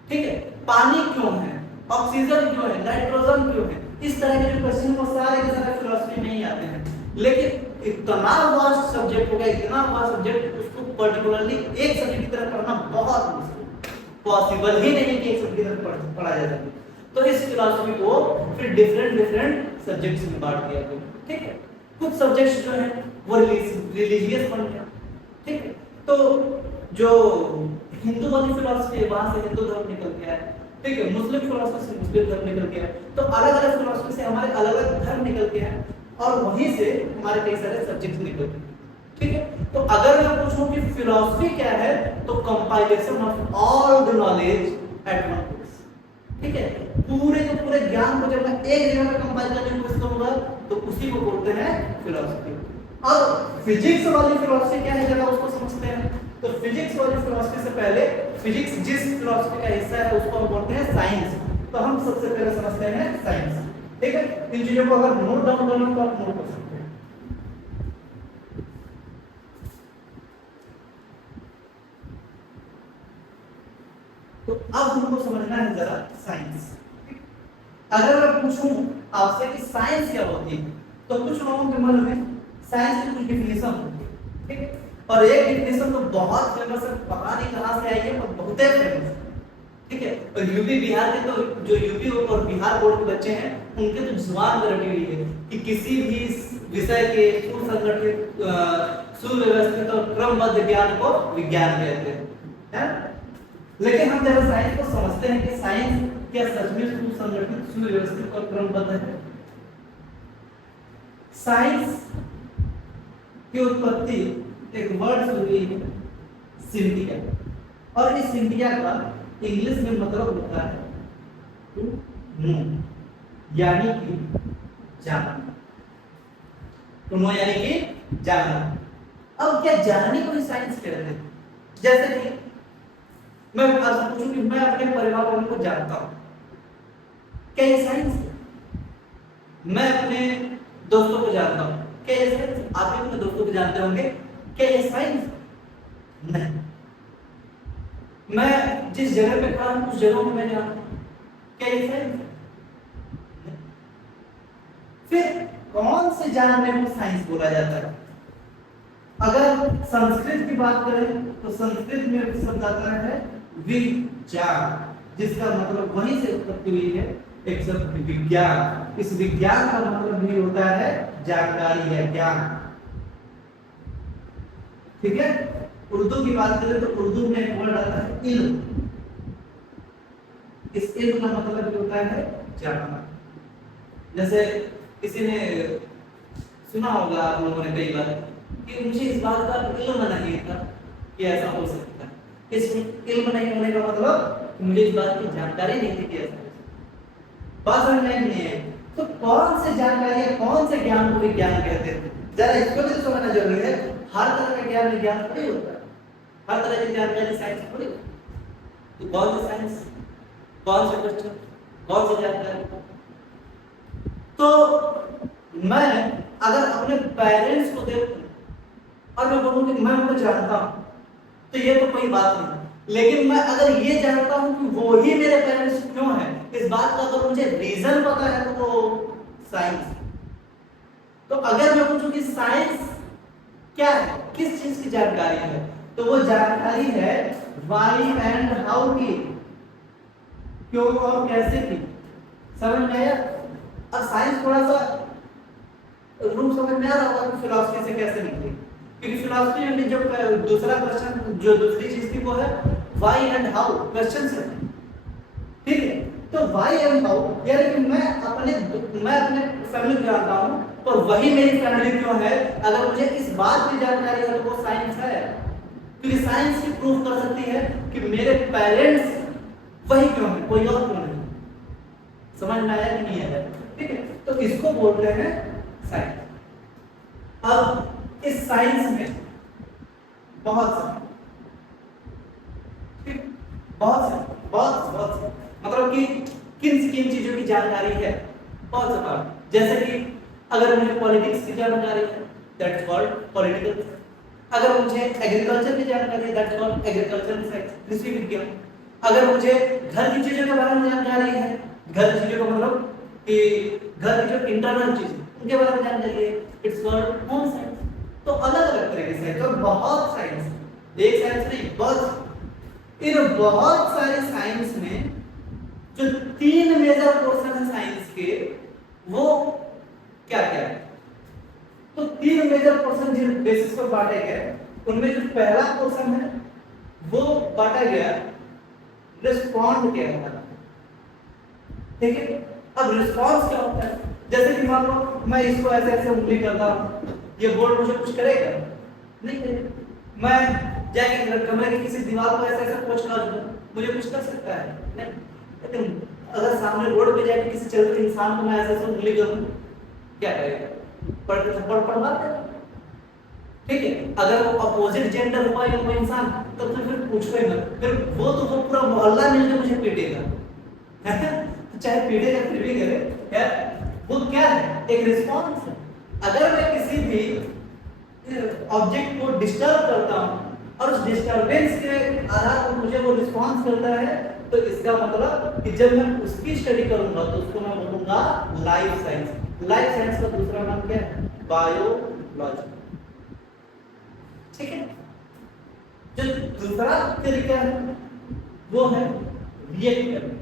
ठीक है। पानी क्यों है, ऑक्सीजन क्यों है, नाइट्रोजन क्यों है, इस तरह के जो क्वेश्चन वो सारे के सारे फिलॉसफी में ही आते हैं। लेकिन इतना वास्ट सब्जेक्ट हो गया, इतना वास्ट सब्जेक्ट, उसको पर्टिकुलरली एक सब्जेक्ट की तरह पढ़ना बहुत मुश्किल, पॉसिबल ही नहीं कि एक सब्जेक्ट की तरह पढ़ा जा सके। तो इस फिलॉसफी को फिर डिफरेंट सब्जेक्ट्स में बांट दिया गया, ठीक है। कुछ सब्जेक्ट्स जो है वो रिलीजियस बन गया, ठीक है। तो जो हिंदू वाली फिलॉसफी है वहां से हिंदू धर्म निकल गया है, ठीक है। मुस्लिम फिलॉसफी से मुस्लिम धर्म निकल गया है। तो अलग अलग फिलॉसफी से हमारे अलग अलग धर्म निकल गया है और वहीं से हमारे कई सारे सब्जेक्ट्स निकल गए, ठीक है। तो अगर मैं पूछूं कि फिलॉसफी क्या है तो compilation of all the knowledge eight one place, ठीक है। पूरे के पूरे ज्ञान को जब मैं एक जगह पे कंपाइल करने की कोशिश करूंगा तो उसी को बोलते हैं फिलॉसफी। अब फिजिक्स वाली फिलॉसफी क्या है जरा उसको समझते हैं। तो फिजिक्स वाली फिलॉसफी से पहले फिजिक्स जिस फिलॉसफी का हिस्सा है उसको हम बोलते हैं साइंस। तो हम सबसे पहले समझते हैं साइंस, ठीक है। इन चीजों को अगर नोट डाउन करना तो आप नोट कर सकते हैं। तो अब हमको समझना है जरा साइंस। अगर मैं पूछूं आपसे कि साइंस क्या होती है तो कुछ लोगों के मन में साइंस की कुछ डिफिनेशन होती है, ठीक। और एक डिफिनेशन तो बहुत फेमस है, पता नहीं कहां से आई है पर बहुत ही फेमस है, ठीक है। और यूपी बिहार के तो जो यूपी और बिहार बोर्ड के बच्चे हैं उनके तो जुबान पर रटी हुई है कि किसी भी विषय के सुसंगठित सुव्यवस्थित और क्रमबद्ध ज्ञान को विज्ञान कहते हैं। लेकिन हम जब साइंस को समझते हैं कि साइंस क्या सच में सुसंगठित सुव्यवस्थित और क्रमबद्ध है साइंस की उत्पत्ति एक वर्ड से हुई है सिंटिया, और इस सिंटिया का इंग्लिश में मतलब होता है टू नो, यानी कि जानना। टू नो यानी कि जानना। अब क्या जानने को ही साइंस कहते हैं? जैसे कि मैं आपसे पूछूं कि मैं अपने परिवार वालों को जानता हूं, क्या ये साइंस है? मैं अपने दोस्तों को जानता हूं, क्या ये साइंस? आप भी अपने दोस्तों को जानते होंगे, क्या ये साइंस? नहीं। मैं जिस जगह पे खड़ा हूं उस जगह को मैं जानता हूं, क्या ये साइंस? फिर कौन से जानने को साइंस बोला जाता है? अगर संस्कृत की बात करें तो संस्कृत में शब्द आता है विज्ञान, जिसका मतलब वहीं से उत्पत्ति हुई है एक शब्द विज्ञान। इस विज्ञान का मतलब भी होता है जानकारी या ज्ञान। ठीक है। उर्दू की बात करें तो उर्दू में एक वर्ड आता है इल्म। इस इल्म का मतलब भी होता है जानना। जैसे किसी ने सुना होगा आप लोगों ने कई बार कि मुझे इस बात का इल्म नहीं था कि ऐसा हो सकता है। इस इल्म नहीं होने का मतलब मुझे इस बात की जानकारी नहीं थी कि ऐसा बात समझ में नहीं है। तो कौन से जानकारी है, कौन से ज्ञान को विज्ञान कहते हैं? जरा इसको भी समझना जरूरी है। हर तरह का ज्ञान विज्ञान थोड़ी होता है, हर तरह की जानकारी साइंस थोड़ी। तो कौन सी साइंस, कौन से क्वेश्चन, कौन सी जानकारी? तो मैं अगर अपने पेरेंट्स को देखूं और मैं बोलूं कि मैं उनको जानता हूं, तो ये तो कोई बात नहीं। लेकिन मैं अगर ये जानता हूं कि वो ही मेरे पेरेंट्स क्यों हैं, इस बात का अगर मुझे रीजन पता है तो वो साइंस। तो अगर मैं पूछूं कि साइंस क्या है, किस चीज की जानकारी है, तो वो जानकारी है व्हाई एंड हाउ की, क्यों और कैसे की। समझ में आया? अब साइंस थोड़ा सा रूप समझ में आ रहा होगा कि फिलॉसफी से कैसे निकली, क्योंकि फिलॉसफी में जो दूसरा क्वेश्चन, जो दूसरी चीज थी वो है व्हाई एंड हाउ, क्वेश्चन से। ठीक है। तो व्हाई एंड हाउ यानी कि मैं अपने फैमिली को जानता हूं, तो वही मेरी फैमिली क्यों है, अगर मुझे इस बात की जानकारी है तो वो साइंस है। क्योंकि साइंस ही प्रूव कर सकती है कि मेरे पेरेंट्स वही क्यों है, कोई और क्यों नहीं। समझ में आया कि नहीं आया? ठीक है। तो इसको बोलते हैं साइंस। अब इस साइंस में बहुत मतलब कि किन किन चीजों की जानकारी है, बहुत सा पार्ट। जैसे कि अगर मुझे पॉलिटिक्स की जानकारी है, दैट्स कॉल्ड पॉलिटिकल। अगर मुझे एग्रीकल्चर की जानकारी है, दैट्स कॉल्ड एग्रीकल्चरल साइंस, कृषि विज्ञान। अगर मुझे घर की चीजों के बारे में जानकारी है, घर की चीजों का मतलब कि घर की जो इंटरनल चीज उनके बारे में जानकारी है, इट्स कॉल्ड होम साइंस। तो अलग अलग तरह के साइंस, और बहुत साइंस, एक साइंस नहीं, बहुत। इन बहुत सारे साइंस में जो तीन मेजर पोर्शन है साइंस के, वो क्या क्या है? तो तीन मेजर पोर्शन जिन बेसिस पर बांटे गए, उनमें जो पहला पोर्शन है वो बांटा गया रिस्पॉन्ड के अंदर। ठीक है। अब रिस्पॉन्स क्या होता है? जैसे कि मान लो मैं इसको ऐसे ऐसे उंगली करता हूं, ये बोर्ड मुझे कुछ करेगा? नहीं करेगा। मैं जाके कमरे की किसी दीवार को ऐसे ऐसे पोंछ लगा दूं, मुझे कुछ कर सकता है? नहीं। लेकिन अगर सामने रोड पे जाके किसी चलते इंसान को मैं ऐसे ऐसे उंगली करूं, क्या करेगा? थप्पड़ पड़वा देगा। ठीक है। अगर वो अपोजिट जेंडर हुआ या कोई इंसान, तो फिर पूछो ही मत, फिर वो तो पूरा मोहल्ला मिलकर मुझे पीटेगा। तो चाहे पीटेगा फिर भी करे यार, वो क्या है? एक रिस्पॉन्स है। अगर मैं किसी भी ऑब्जेक्ट को डिस्टर्ब करता हूं और उस डिस्टरबेंस के आधार पर मुझे वो रिस्पॉन्स मिलता है, तो इसका मतलब कि जब मैं उसकी स्टडी करूंगा तो उसको मैं बोलूंगा लाइफ साइंस। लाइफ साइंस का दूसरा नाम क्या है? बायोलॉजी। ठीक है। जो दूसरा तरीका है वो है रिएक्ट करने।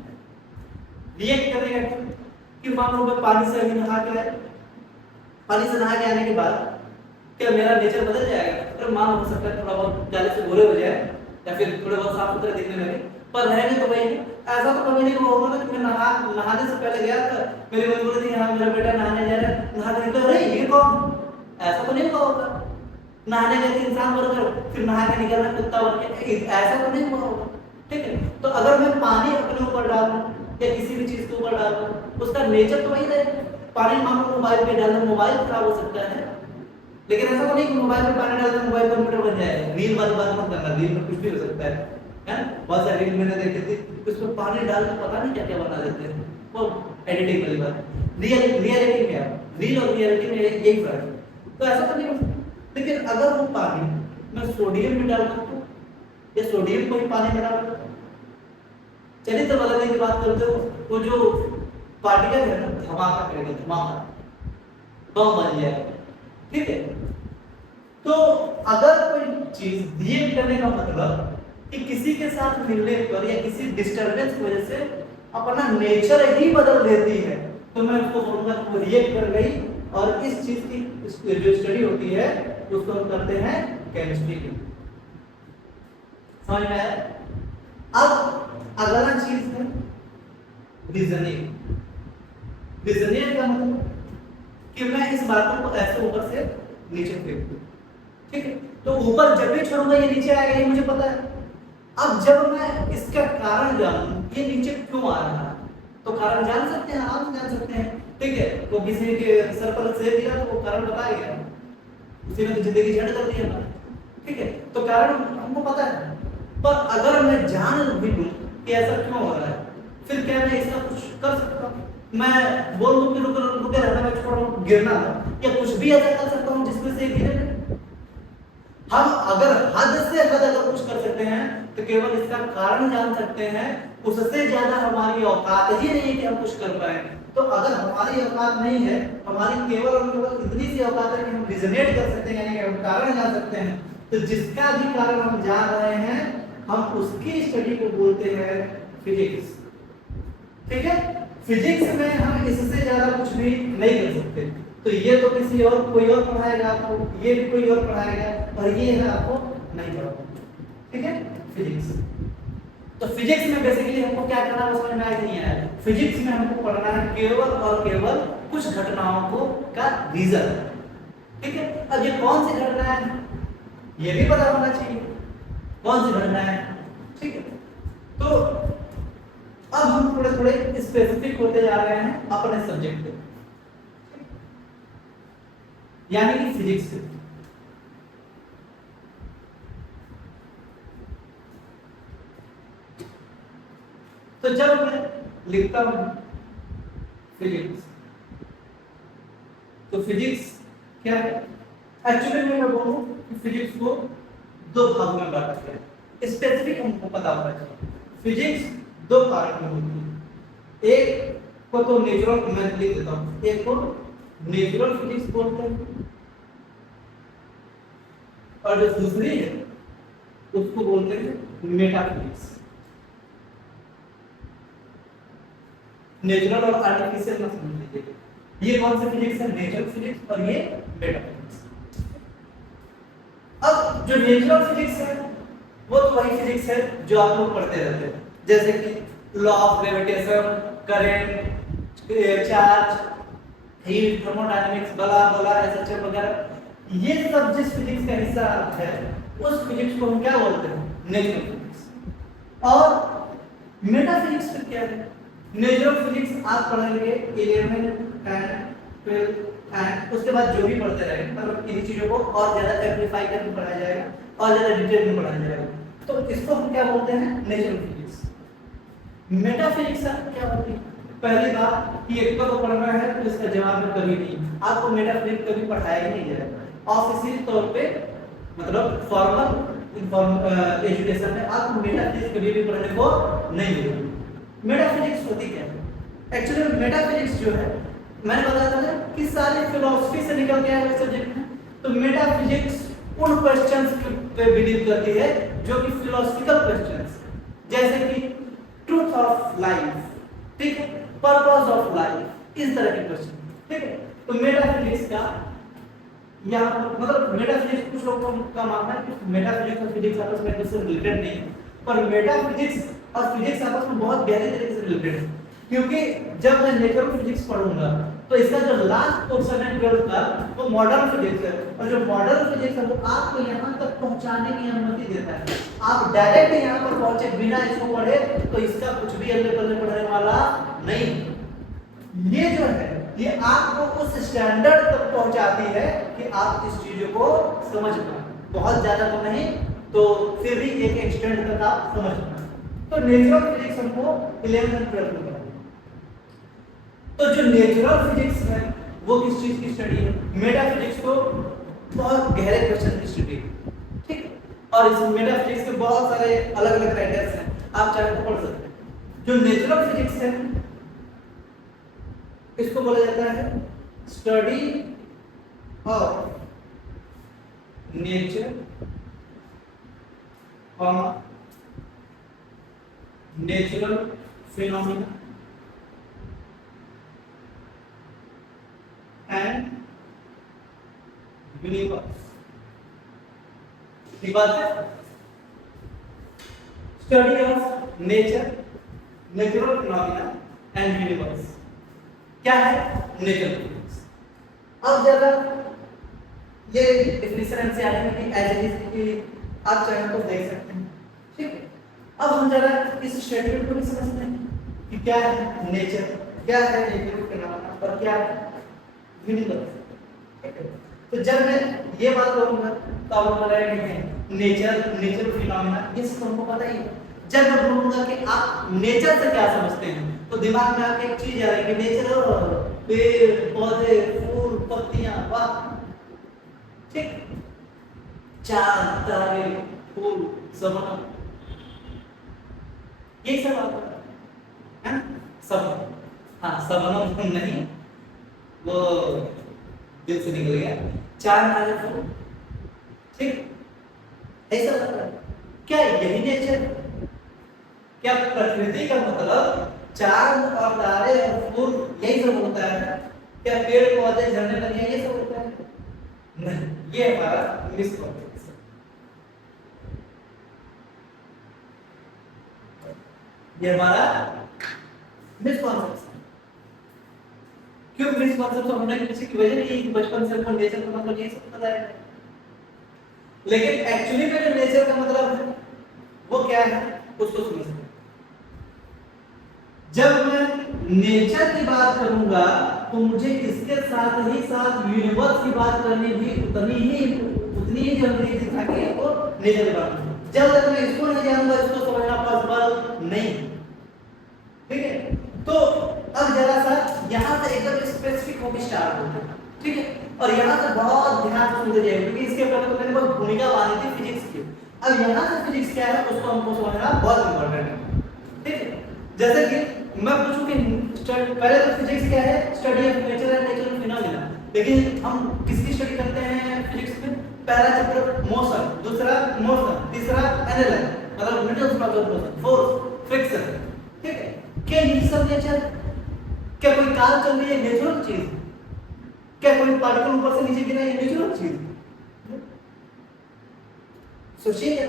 रिएक्ट करने का कि मान लो मैं पानी से अभी नहा के आया, पानी से नहा के आने के बाद क्या मेरा नेचर बदल जाएगा? अरे मान हो सकता है थोड़ा बहुत काले से गोरे हो जाए या फिर थोड़े बहुत साफ सुथरे दिखने लगे, पर रहेंगे तो वही है। ऐसा तो कभी नहीं हुआ होगा ना कि मैं नहाने से पहले गया था, मेरी मम्मी बोली थी हाँ मेरा बेटा नहाने जा रहा है, नहा के निकल, अरे ये कौन? ऐसा तो नहीं हुआ होगा। नहाने गए थे इंसान बनकर, फिर नहा के निकलना कुत्ता बन के, ऐसा तो नहीं हुआ होगा। ठीक है, तो अगर मैं पानी अपने ऊपर डालूं या किसी भी चीज के ऊपर डालूं, उसका नेचर तो वही रहेगा। पानी मान लो मोबाइल पे डालना, मोबाइल खराब हो सकता है, लेकिन ऐसा तो नहीं कि मोबाइल में पानी डाल दें मोबाइल कंप्यूटर बन जाएगा। रील वाली बात मत करना, रील में कुछ भी हो सकता है। बहुत सारी रील मैंने देखी थी, उसमें पानी डाल के पता नहीं क्या क्या बना देते हैं, वो एडिटिंग वाली बात। रियलिटी में है, रील और रियलिटी में एक फर्क है। तो ऐसा तो नहीं हो सकता। लेकिन अगर वो पानी मैं सोडियम में डाल दूं या सोडियम को ही पानी में डाल दूं, चलिए तो बदलने की बात करते हो, वो जो पार्टिकल है ना धमाका करेगा, धमाका बम बन जाएगा। ठीक है, तो अगर कोई चीज रिएक्ट करने का मतलब कि किसी के साथ मिलने पर या किसी डिस्टरबेंस की वजह से अपना नेचर ही बदल देती है, तो मैं उसको बोलूंगा वो रिएक्ट कर गई। और इस चीज की जो स्टडी होती है उसको हम करते हैं केमिस्ट्री की। समझ में आया? अब अगला चीज है रीजनिंग। रीजनिंग का मतलब कि मैं इस बातों को ऐसे ऊपर से नीचे फेंक दूं। ठीक है, तो ऊपर जब भी छोड़ूंगा ये नीचे आएगा, ये मुझे पता है। अब जब मैं इसका कारण जानूं ये नीचे क्यों आ रहा है, तो कारण जान सकते हैं, आप जान सकते हैं। ठीक है, तो किसी के सर पर सेब गिरा तो वो कारण बताएगा, उसी ने तो जिंदगी झंड कर दी है। ठीक है, तो कारण हमको पता है। पर अगर मैं जान भी लूं कि ऐसा क्यों हो रहा है, फिर क्या मैं इसका कुछ कर सकता हूं? मैं बोल दूं कि रुके रहना, मैं छोड़ दूं गिरना, या कुछ भी ऐसा कर सकता हूं जिसमें से गिरे। हम अगर हद से हद अगर कुछ कर सकते हैं तो केवल इसका कारण जान सकते हैं, उससे ज्यादा हमारी औकात ही नहीं है कि हम कुछ कर पाए। तो अगर हमारी औकात नहीं है, हमारी केवल और केवल इतनी सी औकात है कि हम रिजनेट कर सकते हैं, यानी कि हम कारण जान सकते हैं, तो जिसका भी कारण हम जान रहे हैं हम उसकी स्टडी को बोलते हैं फिजिक्स। ठीक है, फिजिक्स में हम इससे ज्यादा कुछ भी नहीं कर सकते। तो ये तो किसी और कोई और पढ़ाएगा आपको, ये भी कोई और पढ़ाएगा, और ये है आपको नहीं पढ़ाऊंगा। ठीक है, फिजिक्स। तो फिजिक्स में बेसिकली हमको क्या करना है समझ में आया नहीं आया? फिजिक्स में हमको पढ़ना है केवल और केवल कुछ घटनाओं को का रीजन। ठीक है, अब ये कौन सी घटना है ये भी पता होना चाहिए, कौन सी घटना है। ठीक है, तो अब हम थोड़े थोड़े स्पेसिफिक होते जा रहे हैं अपने सब्जेक्ट पे, यानी कि फिजिक्स से। तो जब मैं लिखता हूं फिजिक्स, तो फिजिक्स क्या है? एक्चुअली मैं बोलूं कि फिजिक्स को दो भागों में बांटा गया है। स्पेसिफिक हमको पता होना चाहिए। फिजिक्स दो पार्ट में होती है, एक को तो नेचुरल, मैं लिख देता हूं, एक को नेचुरल फिजिक्स बोलते हैं, और जो दूसरी है उसको बोलते हैं मेटाफिजिक्स। नेचुरल और आर्टिफिशियल मत समझ लीजिए, ये कौन सी फिजिक्स है? नेचुरल फिजिक्स, और ये मेटाफिजिक्स। अब जो नेचुरल फिजिक्स है वो तो वही फिजिक्स है जो आप लोग पढ़ते रहते हैं, जैसे कि law of gravitation, current, charge, heat, thermodynamics, बला बला एसएचएफ वगैरह। ये सब जिस फिजिक्स का हिस्सा है उस फिजिक्स को हम क्या बोलते हैं? Natural physics. और मेटाफिजिक्स फिर क्या है? नेचुरल फिजिक्स आप पढ़ेंगे 11th एंड 12th एंड उसके बाद जो भी पढ़ते रहेंगे, मतलब इन चीजों को और ज्यादा सिंपलीफाई करके पढ़ाया जाएगा और ज्यादा डिटेल में पढ़ाया जाएगा। तो इसको हम क्या बोलते हैं? Natural physics. मेटाफिजिक्स क्या होती है? पहली बात कि एक को तो पढ़ना है तो इसका जवाब में कभी नहीं, आपको मेटाफिजिक्स कभी पढ़ाया ही नहीं जाएगा। ऑफिशियल तौर पे मतलब फॉर्मल एजुकेशन में आपको मेटाफिजिक्स कभी भी पढ़ने को नहीं मिलेगा। मेटाफिजिक्स होती क्या है? एक्चुअली मेटाफिजिक्स जो है मैंने बताया था ना कि सारी फिलॉसफी से निकल के आया सब्जेक्ट है। तो मेटाफिजिक्स उन क्वेश्चंस पे बिलीव करती है जो कि फिलोसॉफिकल क्वेश्चंस, जैसे कि ट्रूथ ऑफ लाइफ, ठीक है, पर्पस ऑफ लाइफ, इस तरह के क्वेश्चन। ठीक है, तो मेटाफिजिक्स का यहाँ मतलब मेटाफिजिक्स कुछ लोगों का मानना है कि मेटाफिजिक्स और फिजिक्स आपस में एक दूसरे से रिलेटेड नहीं है, पर मेटाफिजिक्स और फिजिक्स आपस में बहुत गहरे तरीके से रिलेटेड है, क्योंकि जब मैं नेचर ऑफ फिजिक्स पढ़ूंगा तो इसका जो लास्ट पोर्शन है 12th का वो मॉडर्न फिजिक्स है, और जो मॉडर्न फिजिक्स है वो आपको यहाँ तक पहुँचाने की अनुमति देता है। आप डायरेक्ट यहाँ पर पहुंचे बिना इसको पढ़े तो इसका कुछ भी अगले पढ़ने पढ़ने वाला नहीं। ये जो है ये आपको उस स्टैंडर्ड तक पहुंचाती है कि आप इस चीजों को समझ पाए, बहुत ज्यादा तो नहीं तो फिर भी एक एक्सटेंड तक आप समझ पाए। तो नेचुरल फिजिक्स हमको 11th और 12th में पढ़ा। तो जो नेचुरल फिजिक्स है वो किस चीज की स्टडी है? मेटाफिजिक्स को बहुत गहरे क्वेश्चन की स्टडी है, ठीक है। और इस मेटाफिजिक्स के बहुत सारे अलग अलग राइटर्स हैं, आप चाहे तो पढ़ सकते हैं। जो नेचुरल फिजिक्स है इसको बोला जाता है study of nature, natural phenomena and universe. ठीक बात है। Study of nature, natural phenomena and universe क्या है? Natural physics. अब जरा ये डेफिनेशन एनसीईआरटी में भी एज इट इज की आप चाहे तो देख सकते हैं, ठीक है। अब हम जरा इस स्टेटमेंट को भी समझते हैं कि क्या है नेचर, क्या है नेचुरल फिनोमिना और क्या है यूनिवर्स, ठीक है। तो जब मैं ये बात करूंगा तो आप लोग बताएंगे नेचर, नेचुरल फिनोमिना ये सब हमको पता ही है। जब मैं बोलूंगा कि आप नेचर से क्या समझते हैं तो दिमाग में आपके एक चीज आ रही है कि नेचर पेड़ पौधे फूल पत्तियां, वाह, ठीक, चांद तारे फूल सपना, ये सब आता है सब। हाँ सपना नहीं, वो दिल से निकल गया, चांद तारे फूल, ठीक, ऐसा लगता है। क्या यही नेचर? क्या प्रकृति का मतलब चांद और तारे और फूल यही सब होता है? क्या पेड़ पौधे झरने नदियां ये सब होता है? नहीं, ये हमारा मिसकॉन्सेप्शन। ये हमारा मिसकॉन्सेप्शन। क्यों मिसकॉन्सेप्शन होने के पीछे की वजह यही कि बचपन से हमको नेचर का मतलब यही सब पता है, लेकिन एक्चुअली में जो नेचर का मतलब है वो क्या है उसको समझते हैं। जब मैं नेचर की बात करूंगा तो मुझे इसके साथ ही साथ यूनिवर्स की बात करनी भी उतनी ही जरूरी थी ताकि वो नेचर की बात करूं। जब तक मैं इसको नहीं जानूंगा इसको समझना पॉसिबल नहीं, ठीक है। तो अब जरा सा यहाँ से एकदम स्पेसिफिक होकर स्टार्ट होते हैं, ठीक है। और यहाँ से बहुत ध्यान से सुनते जाइए क्योंकि इसके पहले तो मैंने बहुत भूमिका मानी थी फिजिक्स की। अब यहाँ से फिजिक्स क्या है उसको हमको समझना बहुत इंपॉर्टेंट है, ठीक है। जैसे कि मैं पूछूं कि पहले तो फिजिक्स क्या है? Study of nature and natural phenomena. लेकिन हम किसकी स्टडी करते हैं फिजिक्स में? पहला चैप्टर मोशन, दूसरा मोशन, तीसरा एनालिसिस मतलब Newton's law of motion, force, friction, ठीक है। क्या ये सब नेचर? क्या कोई कार चल रही है नेचुरल चीज? क्या कोई पार्टिकल ऊपर से नीचे गिरा है नेचुरल चीज? सोचिए,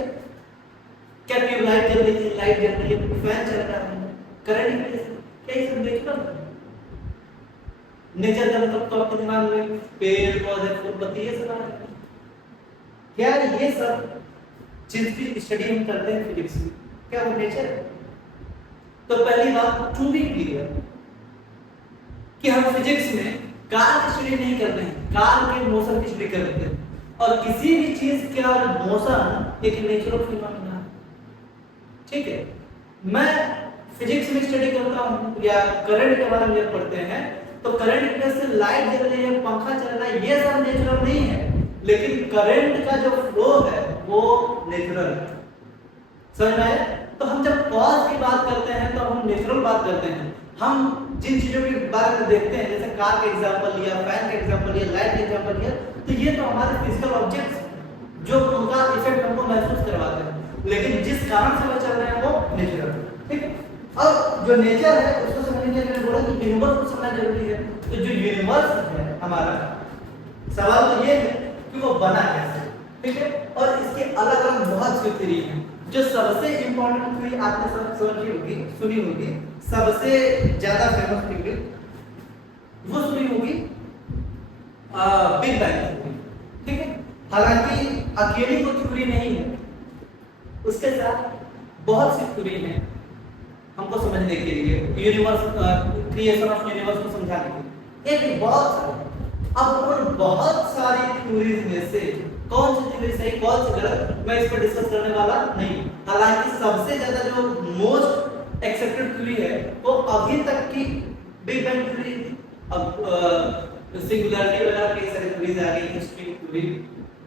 क्या ट्यूबलाइट जल रही है, लाइट जल रही है, फैन चल रहा है, करंट, क्या ये सब नेचुरल? नेचर का मतलब तो आपके दिमाग में पेड़ पौधे फूल पत्ती ये सब आ रहा है। क्या ये सब चीज की स्टडी हम करते हैं फिजिक्स में, क्या वो नेचर है? तो पहली बात टू बी क्लियर कि हम फिजिक्स में कार की स्टडी नहीं करते हैं, कार के मोशन की स्टडी करते हैं। और किसी भी चीज का मोशन एक नेचुरल फिनोमेना है, ठीक है। मैं फिजिक्स में स्टडी करता हूं या करंट के बारे में जब पढ़ते हैं तो करंट की वजह से लाइट जल रही है, पंखा चल रहा है, ये सब नेचुरल नहीं है, लेकिन करंट का जो फ्लो है वो नेचुरल है। समझ में आया? तो हम जब कॉज की बात करते हैं तो हम नेचुरल बात करते हैं। हम जिन चीजों के बारे में देखते हैं जैसे कार का एग्जांपल लिया, फैन का एग्जांपल लिया, लाइट का एग्जांपल लिया, तो ये तो हमारे फिजिकल ऑब्जेक्ट्स जो उनका इफेक्ट हमको महसूस करवाते हैं, लेकिन जिस कारण से वो चल रहे हैं वो नेचुरल है, ठीक है। अब जो नेचर है उसको समझने के लिए मैंने बोला कि यूनिवर्स को समझना जरूरी है। तो जो यूनिवर्स है हमारा, सवाल तो ये है कि वो बना कैसे, ठीक है। और इसके अलग अलग बहुत सी थ्योरी हैं। जो सबसे इंपॉर्टेंट थ्योरी आपने सब समझी होगी, सुनी होगी, सबसे ज्यादा फेमस थ्योरी वो सुनी होगी बिग बैंग थ्योरी, ठीक है। हालांकि अकेली वो थ्योरी नहीं है, उसके साथ बहुत सी थ्योरी हैं हमको समझने के लिए, यूनिवर्स क्रिएशन ऑफ यूनिवर्स को समझाने के लिए। एक बहुत सारे, अब उन बहुत सारी थ्योरीज में से कौन सी थ्योरी सही कौन सी गलत मैं इस पर डिस्कस करने वाला नहीं। हालांकि सबसे ज्यादा जो मोस्ट एक्सेप्टेड थ्योरी है वो अभी तक की बिग बैंग थ्योरी थी। अब सिंगुलैरिटी वगैरह कई सारी थ्योरीज आ गई, स्ट्रिंग थ्योरी,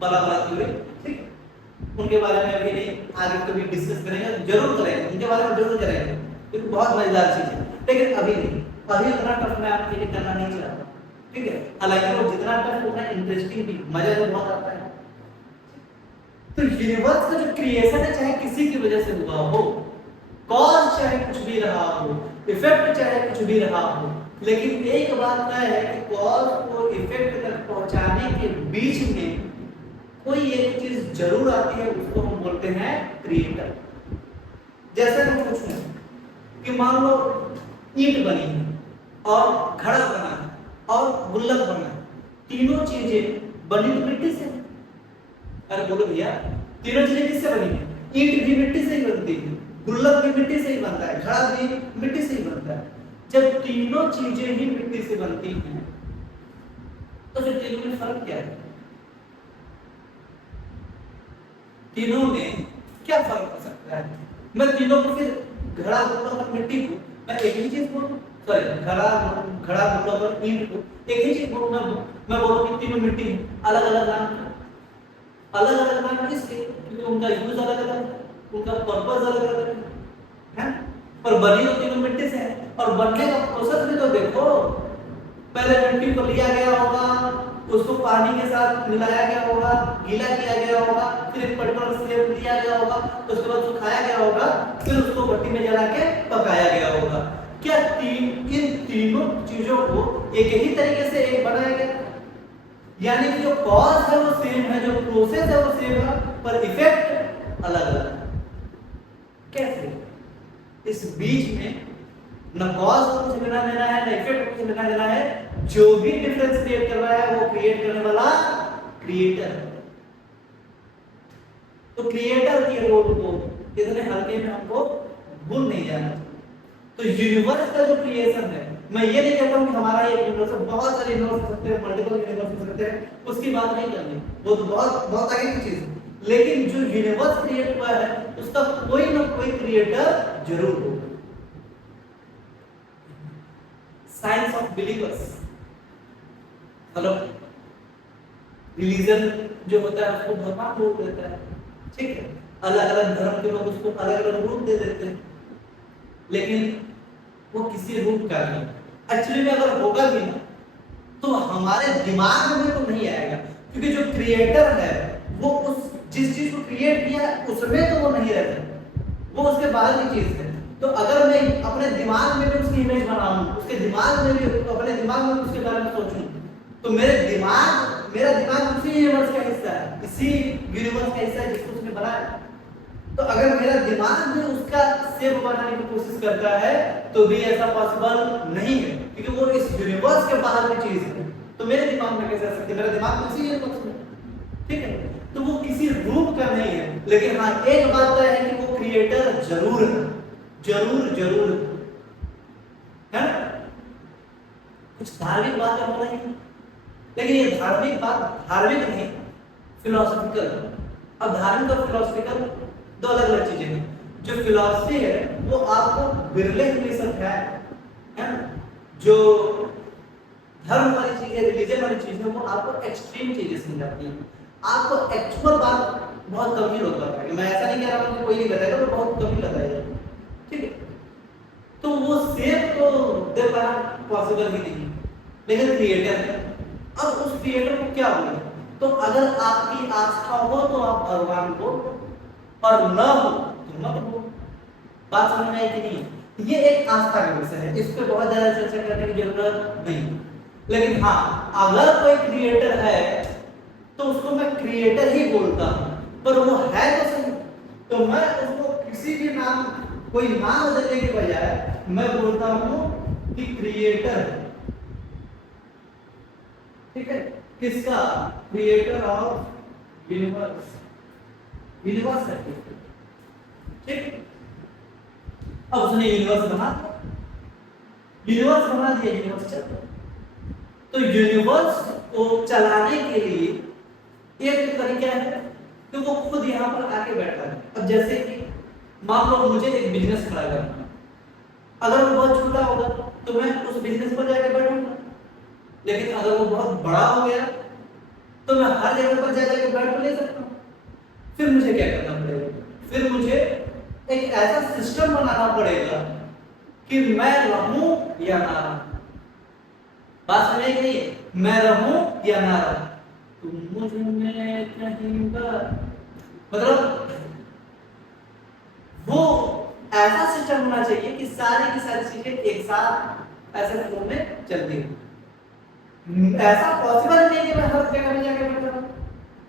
बड़ा बड़ा थ्योरी, ठीक। उनके बारे में अभी नहीं, आगे कभी डिस्कस करेंगे, जरूर करेंगे, उनके बारे में जरूर करेंगे, क्योंकि बहुत मजेदार चीज है, लेकिन अभी नहीं। अभी उतना टफ मैं आपके लिए करना नहीं चाहता, ठीक है। हालांकि वो जितना टफ उतना इंटरेस्टिंग भी, मजा तो बहुत आता है। तो यूनिवर्स का जो क्रिएशन है, चाहे किसी की वजह से हुआ हो, कॉज चाहे कुछ भी रहा हो, इफेक्ट चाहे कुछ भी रहा हो, लेकिन एक बात तय है कि कॉज को इफेक्ट तक पहुंचाने के बीच में कोई एक चीज जरूर आती है, उसको हम बोलते हैं क्रिएटर। जैसे मैं पूछूं कि मान लो ईंट बनी है और घड़ा बना है और गुल्लक बना है, तीनों चीजें बनी तो मिट्टी से। अरे बोलो भैया, तीनों चीजें किससे बनी है? ईंट भी मिट्टी से ही बनती है, गुल्लक भी मिट्टी से ही बनता है, घड़ा भी मिट्टी से ही बनता है। जब तीनों चीजें ही मिट्टी से बनती हैं तो फिर तीनों में फर्क क्या है? तीनों में क्या फर्क हो सकता है? मैं तीनों को फिर घड़ा गुल्लक और मिट्टी को मैं एक ही चीज बोलूं, सॉरी घड़ा गुल्लक और ईंट को एक ही चीज बोलूं, मैं बोलूं कि तीनों मिट्टी है, अलग अलग नाम, अलग अलग नाम किसके? क्योंकि उनका यूज अलग अलग है, उनका पर्पस अलग अलग है, पर बनी तो तीनों मिट्टी से है। और बनने का प्रोसेस भी तो देखो, पहले मिट्टी को लिया गया होगा, उसको पानी के साथ मिलाया गया होगा, गीला किया गया होगा, फिर एक पर्टिकुलर शेप दिया गया होगा, उसके बाद सुखाया गया होगा, फिर उसको भट्टी में जला के पकाया गया होगा। क्या इन तीनों चीजों को एक ही तरीके से एक बनाया गया? यानी कि जो कॉज है वो सेम है, जो प्रोसेस है वो सेम है, पर इफेक्ट अलग अलग है। कैसे? इस बीच में न कॉज को कुछ लेना देना है, न इफेक्ट को कुछ लेना देना है। जो भी डिफरेंस क्रिएट कर रहा है वो क्रिएट करने वाला क्रिएटर। तो क्रिएटर की रोल को इतने हल्के में हमको भूल नहीं जाना। तो यूनिवर्स का जो क्रिएशन है, मैं ये नहीं कहता हूं कि हमारा एक यूनिवर्स है, बहुत सारे यूनिवर्स हो सकते हैं, मल्टीपल यूनिवर्स हो सकते हैं, उसकी बात नहीं करनी, वो तो बहुत बहुत आगे की चीज है। लेकिन जो यूनिवर्स क्रिएट हुआ है उसका कोई ना कोई क्रिएटर जरूर होगा। साइंस ऑफ बिलीवर्स, मतलब रिलीजन जो होता है उसको भगवान रूप देता है, ठीक है। अलग अलग धर्म के लोग उसको अलग अलग रूप दे देते हैं, लेकिन वो किसी रूप का नहीं। एक्चुअली में अगर होगा भी ना तो हमारे दिमाग में तो नहीं आएगा, क्योंकि जो क्रिएटर है वो उस जिस चीज को क्रिएट किया उसमें तो वो नहीं रहता, वो उसके बाहर की चीज है। तो अगर मैं अपने दिमाग में भी उसकी इमेज बनाऊं, उसके दिमाग में भी अपने दिमाग में उसके बारे में सोचूं, तो मेरा दिमाग उसी यूनिवर्स का हिस्सा है, इसी यूनिवर्स का हिस्सा है जिसको उसने बनाया। तो अगर मेरा दिमाग भी उसका शेप बनाने की कोशिश करता है तो भी ऐसा पॉसिबल नहीं है, क्योंकि वो इस यूनिवर्स के बाहर की चीज है। तो मेरे दिमाग में कैसे आ सकती है? मेरा दिमाग उसी यूनिवर्स में, ठीक है। तो वो किसी रूप का नहीं है, लेकिन हाँ एक बात तो है कि वो क्रिएटर जरूर है, जरूर है ना। कुछ धार्मिक बात हम बोलेंगे, लेकिन ये धार्मिक बात धार्मिक नहीं, फिलोसॉफिकल। अब धार्मिक और फिलोसॉफिकल दो अलग अलग चीजें हैं। जो फिलॉसफी है वो आपको बिरले ही समझाए है ना, जो धर्म वाली चीजें, रिलीजन वाली चीजें, वो आपको एक्सट्रीम चीजें समझाती हैं, आपको एक्चुअल बात बहुत कम ही लोग बताएंगे। मैं ऐसा नहीं कह रहा हूं कि कोई नहीं बताएगा, तो बहुत कम ही बताएगा, ठीक है। तो वो सेफ तो दे पाना पॉसिबल ही नहीं, लेकिन क्रिएटर है। अब उस क्रिएटर को क्या बोले? तो अगर आपकी आस्था हो तो आप भगवान को, और न हो तो मत हो। बात समझ में आई कि नहीं? ये एक आस्था का विषय है, इस पे बहुत ज्यादा चर्चा करने की जरूरत नहीं। लेकिन हाँ, अगर कोई क्रिएटर है तो उसको मैं क्रिएटर ही बोलता हूं, पर वो है तो सही। तो मैं उसको किसी भी नाम, कोई नाम देने के बजाय मैं बोलता हूं कि क्रिएटर, ठीक है, किसका? क्रिएटर ऑफ यूनिवर्स, यूनिवर्स है, ठीक। अब उसने यूनिवर्स बना दिया, यूनिवर्स बना दिया, यूनिवर्स चल। तो यूनिवर्स को चलाने के लिए एक तरीका है कि वो खुद यहाँ पर आके बैठा है। अब जैसे कि मान लो मुझे एक बिजनेस खड़ा करना है, अगर वो बहुत छोटा होगा तो मैं उस बिजनेस पर जाकर बैठूंगा, लेकिन अगर वो बहुत बड़ा हो गया तो मैं हर जगह पर जाकर बैठ तो नहीं सकता। फिर मुझे क्या करना पड़ेगा? फिर मुझे एक ऐसा सिस्टम बनाना पड़ेगा कि मैं रहूं या ना रहूं। बात समझ गई? मैं रहूं या ना रहूं, तुम मुझ में कहीं पर, मतलब वो ऐसा सिस्टम होना चाहिए कि सारी की सारी चीजें एक साथ ऐसे फ्लो में चलती हो। ऐसा पॉसिबल नहीं कि मैं हर जगह में जाके बैठा रहूं,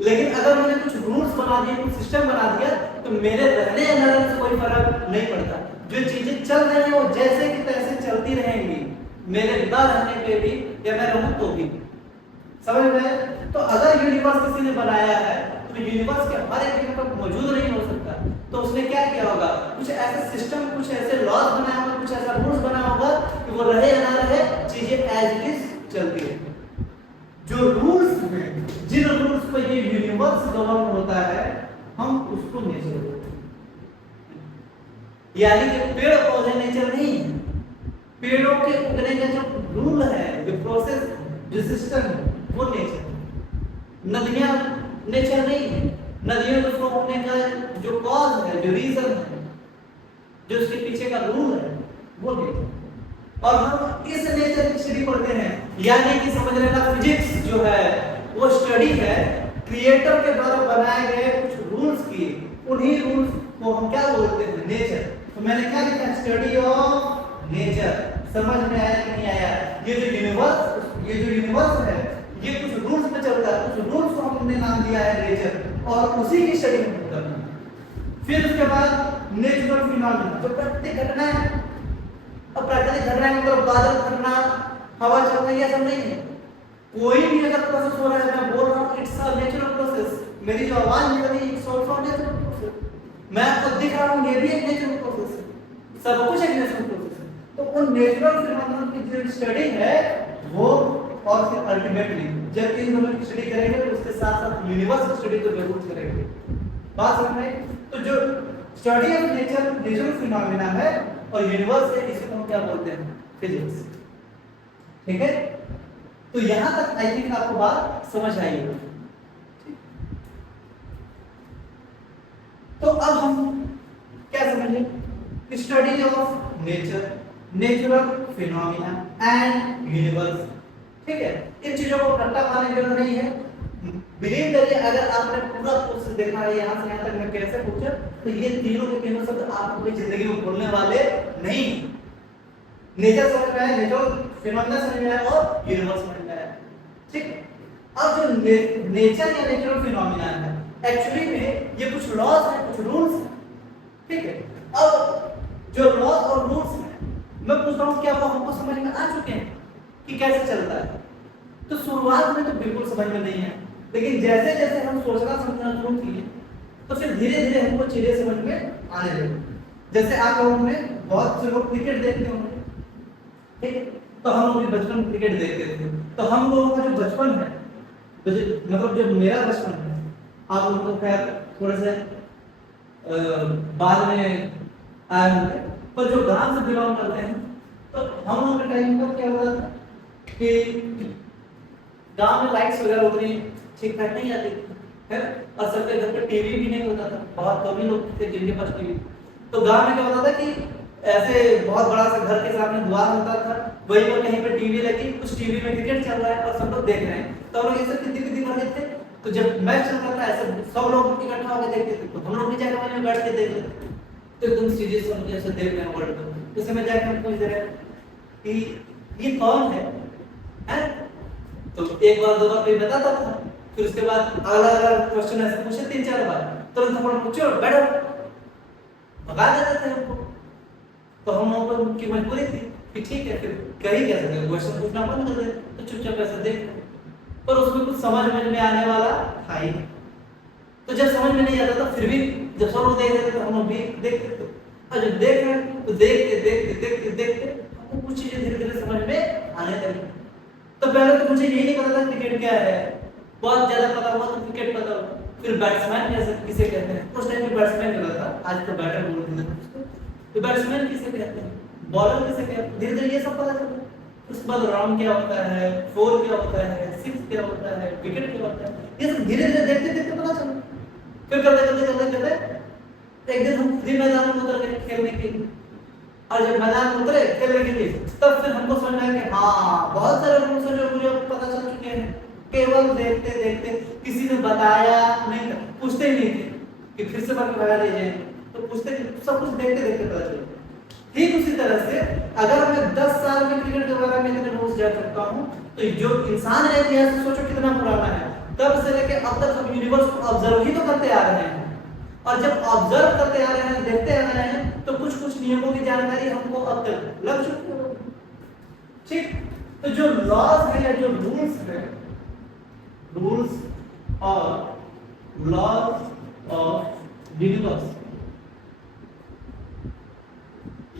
लेकिन अगर मैंने कुछ रूल्स बना दिए, कुछ सिस्टम बना दिया, तो मेरे रहने या न रहने से कोई फर्क नहीं पड़ता। जो चीजें चल रही हैं वो जैसे कि तैसे चलती रहेंगी, मेरे न रहने पे भी या मैं रहूं तो भी। समझ में? तो अगर यूनिवर्स किसी ने बनाया है तो यूनिवर्स के हर एक जगह पर मौजूद नहीं हो सकता, तो उसने क्या किया होगा? कुछ ऐसे सिस्टम, कुछ ऐसे लॉज बनाया होगा, कुछ ऐसा रूल्स बना होगा कि वो रहे या ना रहे, चीजें एज इट इज चलती है। जो रूल्स हैं, जिन रूल्स पर ये यूनिवर्स गवर्न होता है, हम उसको नेचर बोलते हैं। यानी कि पेड़ पौधे नेचर नहीं है, पेड़ों के उगने का जो रूल है, जो प्रोसेस, जो सिस्टम है, वो नेचर है। नदियां नेचर नहीं है, नदियों के फ्लो होने का जो कॉज है, जो रीजन है, जो उसके पीछे का रूल है, वो नेचर। और हम इस नेचर की स्टडी पढ़ते हैं, यानी कि समझ लेना फिजिक्स जो है वो स्टडी है क्रिएटर के द्वारा बनाए गए कुछ रूल्स की। उन्हीं रूल्स को हम क्या बोलते हैं? नेचर। तो मैंने क्या लिखा? Study of nature. समझ में आया कि नहीं आया? ये जो यूनिवर्स है, ये कुछ रूल्स पे चलता है, कुछ रूल्स को हमने नाम दिया है नेचर, और उसी की स्टडी हम करते हैं। फिर उसके बाद नेचुरल फिनोमेना, जो प्राकृतिक घटना है। अब प्राकृतिक घटना मतलब बादल फटना, हवा चलना, ये सब नहीं है। कोई भी अगर प्रोसेस हो रहा है, मैं बोल रहा हूँ इट्स अ नेचुरल प्रोसेस, मेरी जो आवाज निकल रही है इट्स आल्सो नेचुरल प्रोसेस, मैं आपको दिख रहा हूँ ये भी एक नेचुरल प्रोसेस है, सब कुछ एक नेचुरल प्रोसेस है। तो उन नेचुरल फिनोमेना की जो स्टडी है वो, और फिर अल्टीमेटली जब इन दोनों की स्टडी करेंगे तो उसके साथ साथ यूनिवर्स की स्टडी तो जरूर करेंगे। बात समझ में? तो जो study of nature, natural phenomena है, और यूनिवर्स है, इसे हम क्या बोलते हैं? फिजिक्स। ठीक है? तो यहां तक आई थिंक आपको बात समझ आई होगी। तो अब हम क्या समझे? Study of nature, natural phenomena and universe. ठीक है? इन चीजों को रट्टा मारने की जरूरत नहीं है। बिलीव करिए, अगर आपने पूरा कोर्स देखा है यहां से यहां तक मैं कैसे पूछा, तो ये तीनों के तीनों शब्द आप अपनी जिंदगी में भूलने वाले नहीं। नेचर समझ में आया, नेचुरल फिनोमेना समझ में आया, और यूनिवर्स समझ में आया। ठीक? अब जो नेचर या नेचुरल फिनोमेना है, एक्चुअली में ये कुछ लॉज हैं, कुछ रूल्स हैं। ठीक है? अब जो लॉज और रूल्स हैं, मैं पूछ रहा हूं क्या वो हमको समझ में आ चुके हैं कि कैसे चलता है? तो शुरुआत में तो बिल्कुल समझ में नहीं है, लेकिन जैसे जैसे हम सोचना समझना शुरू किए तो फिर धीरे धीरे हमको चीजें समझ में आने लगी। जैसे आप लोगों में बहुत से लोग क्रिकेट देखते होंगे, ठीक? तो हम लोग भी बचपन में क्रिकेट देखते थे। तो हम लोगों का जो बचपन है, मतलब जो मेरा बचपन है, आप लोगों को खैर थोड़े से बाद में आए होंगे, पर जो गांव से बिलोंग करते हैं, तो हम लोगों के टाइम पर क्या होता था कि गांव में लाइट्स वगैरह उतनी ठीक ठाक नहीं आती थी, है? और सबके घर पे टीवी भी नहीं होता था, बहुत कम ही लोग थे जिनके पास टीवी। तो गांव में क्या होता था कि ऐसे बहुत बड़ा सा घर के सामने द्वार होता था, वहीं पर कहीं पे टीवी लगी, उस टीवी में क्रिकेट चल रहा है और सब लोग देख रहे हैं। तो हम लोग ऐसे कितनी भर थे, तो जब मैच चल रहा था ऐसे सब लोग इकट्ठा होकर देखते थे, तो हम लोग भी जाकर वहीं में बैठ के देख लेते थे। तो एकदम सीरियस समझ ऐसे देख रहे हैं वर्ल्ड कप। उस समय जाकर हम पूछ रहे हैं कि ये कौन है? हैं? तो एक बार दो बार कोई बताता था, फिर उसके बाद अलग अलग क्वेश्चन ऐसे पूछे 3-4 बार, तुरंत थप्पड़ पूछो बैठो, भगा देते थे हमको। तो हम लोगों की मजबूरी थी कि ठीक है, फिर कर ही क्या सकते, क्वेश्चन पूछना बंद कर दे, तो चुपचाप ऐसे देख। पर उसमें कुछ समझ में आने वाला था ही। तो जब समझ में नहीं आता था फिर भी जब सब लोग देख रहे थे तो हम लोग भी देखते थे, और जब देख रहे हैं तो देखते देखते देखते देखते हमको कुछ चीजें धीरे धीरे समझ में आने लगी। तो पहले तो मुझे यही नहीं पता था क्रिकेट क्या है, बहुत ज्यादा पता हुआ तो क्रिकेट पता हुआ, फिर बैट्समैन कैसे किसे कहते हैं, उस टाइम में बैट्समैन चला था, आज तो बैटर बोलते हैं, तो बैट्समैन किसे कहते हैं, बॉलर किसे कहते हैं, धीरे धीरे ये सब पता चला। उसके बाद राउंड क्या होता है, 4 क्या होता है, 6 क्या होता है, विकेट क्या होता है, ये सब धीरे धीरे देखते देखते पता चला। फिर करते करते करते करते एक दिन हम खुद ही मैदान में उतर गए खेलने के लिए, और जब मैदान में उतरे खेलने के लिए तब फिर हमको समझ में आया कि हाँ बहुत सारे रूल्स हैं जो मुझे पता चल चुके हैं, केवल देखते देखते, किसी ने बताया नहीं था, पूछते ही नहीं थे कि फिर से बाकी भगा दीजिए, तो पूछते सब कुछ देखते देखते पता चला। ठीक उसी तरह से अगर मैं 10 साल में क्रिकेट के बारे में इतने रूल्स जान सकता हूँ, तो जो इंसान है इतिहास में सोचो कितना पुराना है, तब से लेके अब तक हम यूनिवर्स को ऑब्जर्व ही तो करते आ रहे हैं, और जब ऑब्जर्व करते आ रहे हैं, देखते आ रहे हैं, तो कुछ कुछ नियमों की जानकारी हमको अब तक लग चुकी है। ठीक, तो जो लॉज है या जो रूल्स है, रूल्स और लॉज ऑफ यूनिवर्स,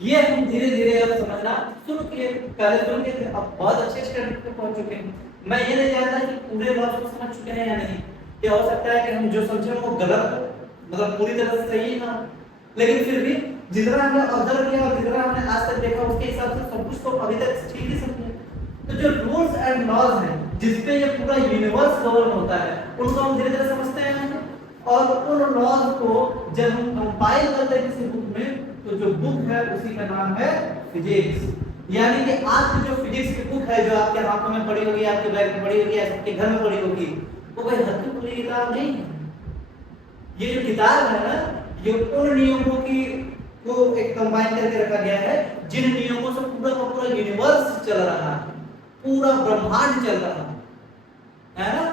ये हम धीरे धीरे अब समझना शुरू किए। पहले सुन के थे, अब बहुत अच्छे स्टैंडर्ड पे पहुंच चुके हैं। मैं ये नहीं जानता कि पूरे लॉज को समझ चुके हैं या नहीं, ये हो सकता है कि हम जो समझे वो गलत हो, मतलब पूरी तरह से सही ना, लेकिन फिर भी जितना हमने ऑब्जर्व किया और जितना हमने आज तक देखा उसके हिसाब से सब कुछ तो अभी तक ठीक ही समझे। तो जो रूल्स एंड लॉज हैं जिसपे ये पूरा यूनिवर्स गवर्न होता है, उनको हम धीरे धीरे समझते हैं, और उन लॉज को जब हम कंपाइल करते हैं किसी बुक में, तो जो बुक है उसी का नाम है फिजिक्स। यानी कि आज की जो फिजिक्स की बुक है जो आपके हाथों में पड़ी होगी, आपके बैग में पड़ी होगी, आपके घर में पड़ी होगी, वो कोई हल्की फुल्की किताब नहीं है। ये जो किताब है ना, ये उन नियमों की को एक कंबाइन करके रखा गया है जिन नियमों से पूरा का पूरा यूनिवर्स चल रहा है, पूरा ब्रह्मांड चल रहा है ना।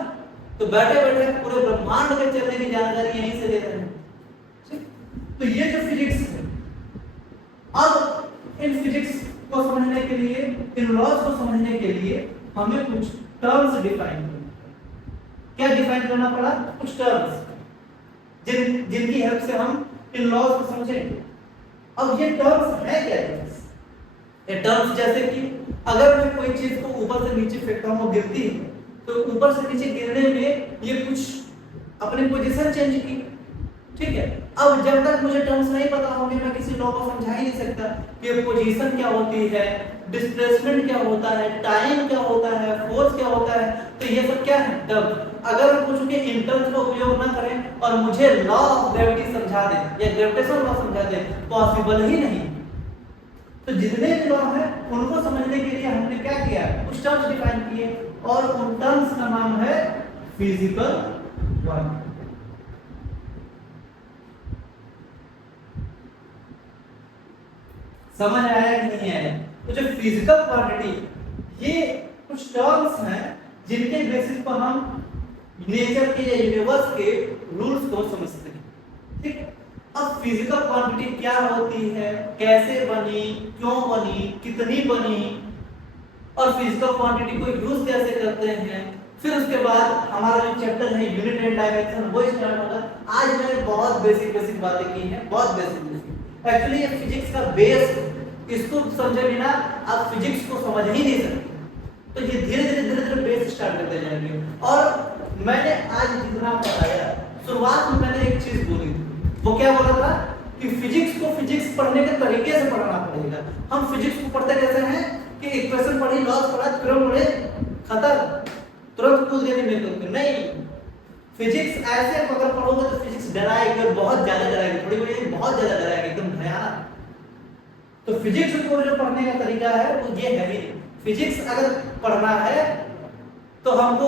तो बैठे बैठे पूरे ब्रह्मांड के चलने की जानकारी यहीं से ले रहे हैं। तो ये जो फिजिक्स है, अब इन फिजिक्स को समझने के लिए, इन लॉज को समझने के लिए हमें कुछ टर्म्स डिफाइन करना। क्या डिफाइन करना पड़ा? कुछ टर्म्स जिनकी हेल्प से हम इन लॉज को समझेंगे। अब ये टर्म्स है क्या? ये टर्म्स जैसे कि अगर मैं कोई चीज को ऊपर से नीचे फेंकता हूं, गिरती है, तो ऊपर से नीचे गिरने में ये कुछ अपनी पोजीशन चेंज की, ठीक है। अब जब तक मुझे टर्म्स नहीं पता होंगे, मैं किसी लॉ को समझा ही नहीं सकता कि पोजीशन क्या होती है, डिस्प्लेसमेंट क्या होता है, टाइम क्या होता है, फोर्स क्या होता है। तो ये सब क्या है? टर्म। अगर हम कुछ के इन टर्म्स का उपयोग ना करें और मुझे लॉ ऑफ ग्रेविटी समझा दें या ग्रेविटेशनल लॉ समझा दें, पॉसिबल ही नहीं। तो जितने भी लॉ हैं उनको समझने के लिए हमने क्या किया? कुछ टर्म्स डिफाइन किए, और उन टर्म्स का नाम है फिजिकल क्वांटिटी। समझ आया कि नहीं आया? तो जो फिजिकल क्वांटिटी, ये कुछ टर्म्स हैं जिनके बेसिस पर हम नेचर के या यूनिवर्स के रूल्स को समझते हैं, ठीक है। अब फिजिकल क्वांटिटी क्या होती है, कैसे बनी, क्यों बनी, कितनी बनी, और फिजिकल क्वांटिटी को यूज कैसे करते हैं, फिर उसके बाद हमारा जो चैप्टर है यूनिट एंड डायमेंशन वो स्टार्ट होगा। आज मैंने बहुत बेसिक बातें की हैं, बहुत बेसिक। एक्चुअली ये फिजिक्स का बेस, इसको समझे बिना आप फिजिक्स को समझ ही नहीं सकते। तो ये धीरे धीरे बेस स्टार्ट करते जाएंगे। और मैंने आज जितना पढ़ाया, शुरुआत में मैंने एक चीज बोली थी, वो क्या बोला था कि फिजिक्स को फिजिक्स पढ़ने के तरीके से पढ़ना पड़ेगा। हम फिजिक्स को पढ़ते कैसे हैं कि इक्वेशन पढ़ी, लॉज पढ़ा, थ्योरम पढ़े, खत्म, तुरंत कूद गए मेरे को। नहीं, फिजिक्स ऐसे अगर पढ़ोगे तो फिजिक्स डराएगी, बहुत ज्यादा डराएगी, थोड़ी बड़ी बहुत ज्यादा डराएगी, एकदम भयानक। तो फिजिक्स को जो पढ़ने का तरीका है वो ये है। फिजिक्स अगर पढ़ना है तो हमको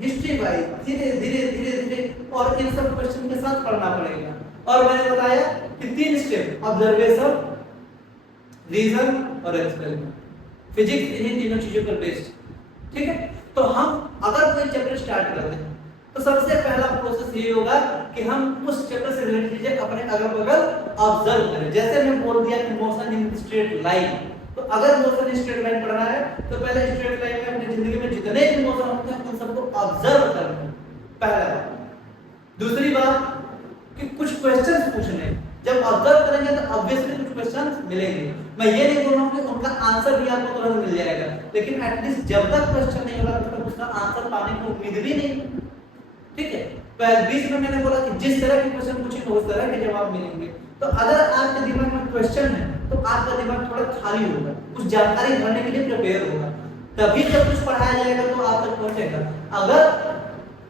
हिस्ट्री वाइज धीरे धीरे और इन सब क्वेश्चन के साथ पढ़ना पड़ेगा। और मैंने बताया कि 3 स्टेप, ऑब्जर्वेशन, रीजन और एक्सपेरिमेंट। फिजिक्स इन्हीं तीनों चीजों पर बेस्ड, ठीक है। तो हम अगर कोई चैप्टर स्टार्ट करते हैं तो सबसे पहला प्रोसेस ये होगा कि हम उस चैप्टर से रिलेटेड चीजें अपने अगल बगल ऑब्जर्व करें। जैसे मैं बोल दिया कि मोशन इन स्ट्रेट लाइन, तो अगर मोशन इन स्ट्रेट लाइन पढ़ना है तो पहले स्ट्रेट लाइन में अपनी जिंदगी में जितने भी मोशन होते हैं उन सबको ऑब्जर्व करना है, पहला बात। दूसरी बात कि कुछ क्वेश्चंस पूछने, जब ऑब्जर्व करेंगे तो ऑब्वियसली कुछ क्वेश्चंस मिलेंगे। मैं ये नहीं बोल रहा हूं कि उनका आंसर भी आपको तुरंत मिल जाएगा, लेकिन एटलीस्ट जब तक क्वेश्चन नहीं होगा तब तक उसका आंसर पाने की उम्मीद भी नहीं, ठीक है। पहले बीच में मैंने बोला कि जिस तरह के क्वेश्चन पूछेंगे उस तरह के जवाब मिलेंगे। तो अगर आपके दिमाग में क्वेश्चन है तो आपका दिमाग थोड़ा खाली होगा, कुछ जानकारी भरने के लिए प्रिपेयर होगा, तभी जब कुछ पढ़ाया जाएगा तो आप तक पहुंचेगा। अगर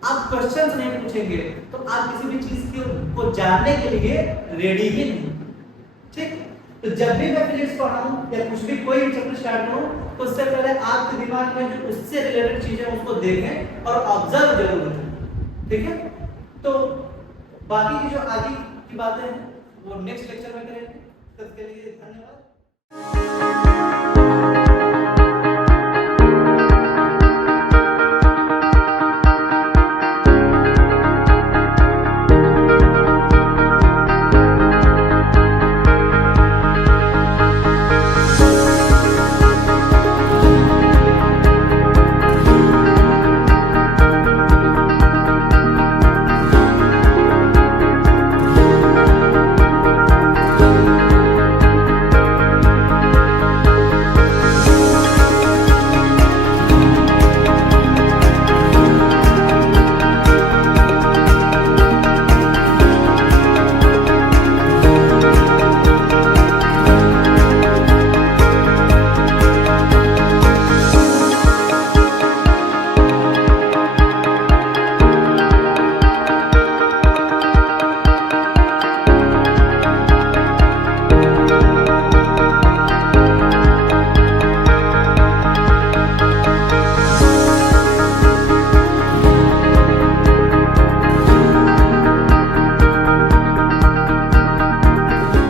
आप क्वेश्चंस नहीं पूछेंगे तो आप किसी भी चीज को जानने के लिए रेडी ही नहीं, ठीक। तो जब भी मैं फिजिक्स पढ़ाऊं या कुछ भी कोई चैप्टर स्टार्ट करूं तो उससे पहले आपके दिमाग में जो उससे रिलेटेड चीजें उसको देखें और ऑब्जर्व जरूर करें, ठीक है। तो बाकी की जो आगे की बातें हैं वो नेक्स्ट लेक्चर में करेंगे। तब के लिए धन्यवाद।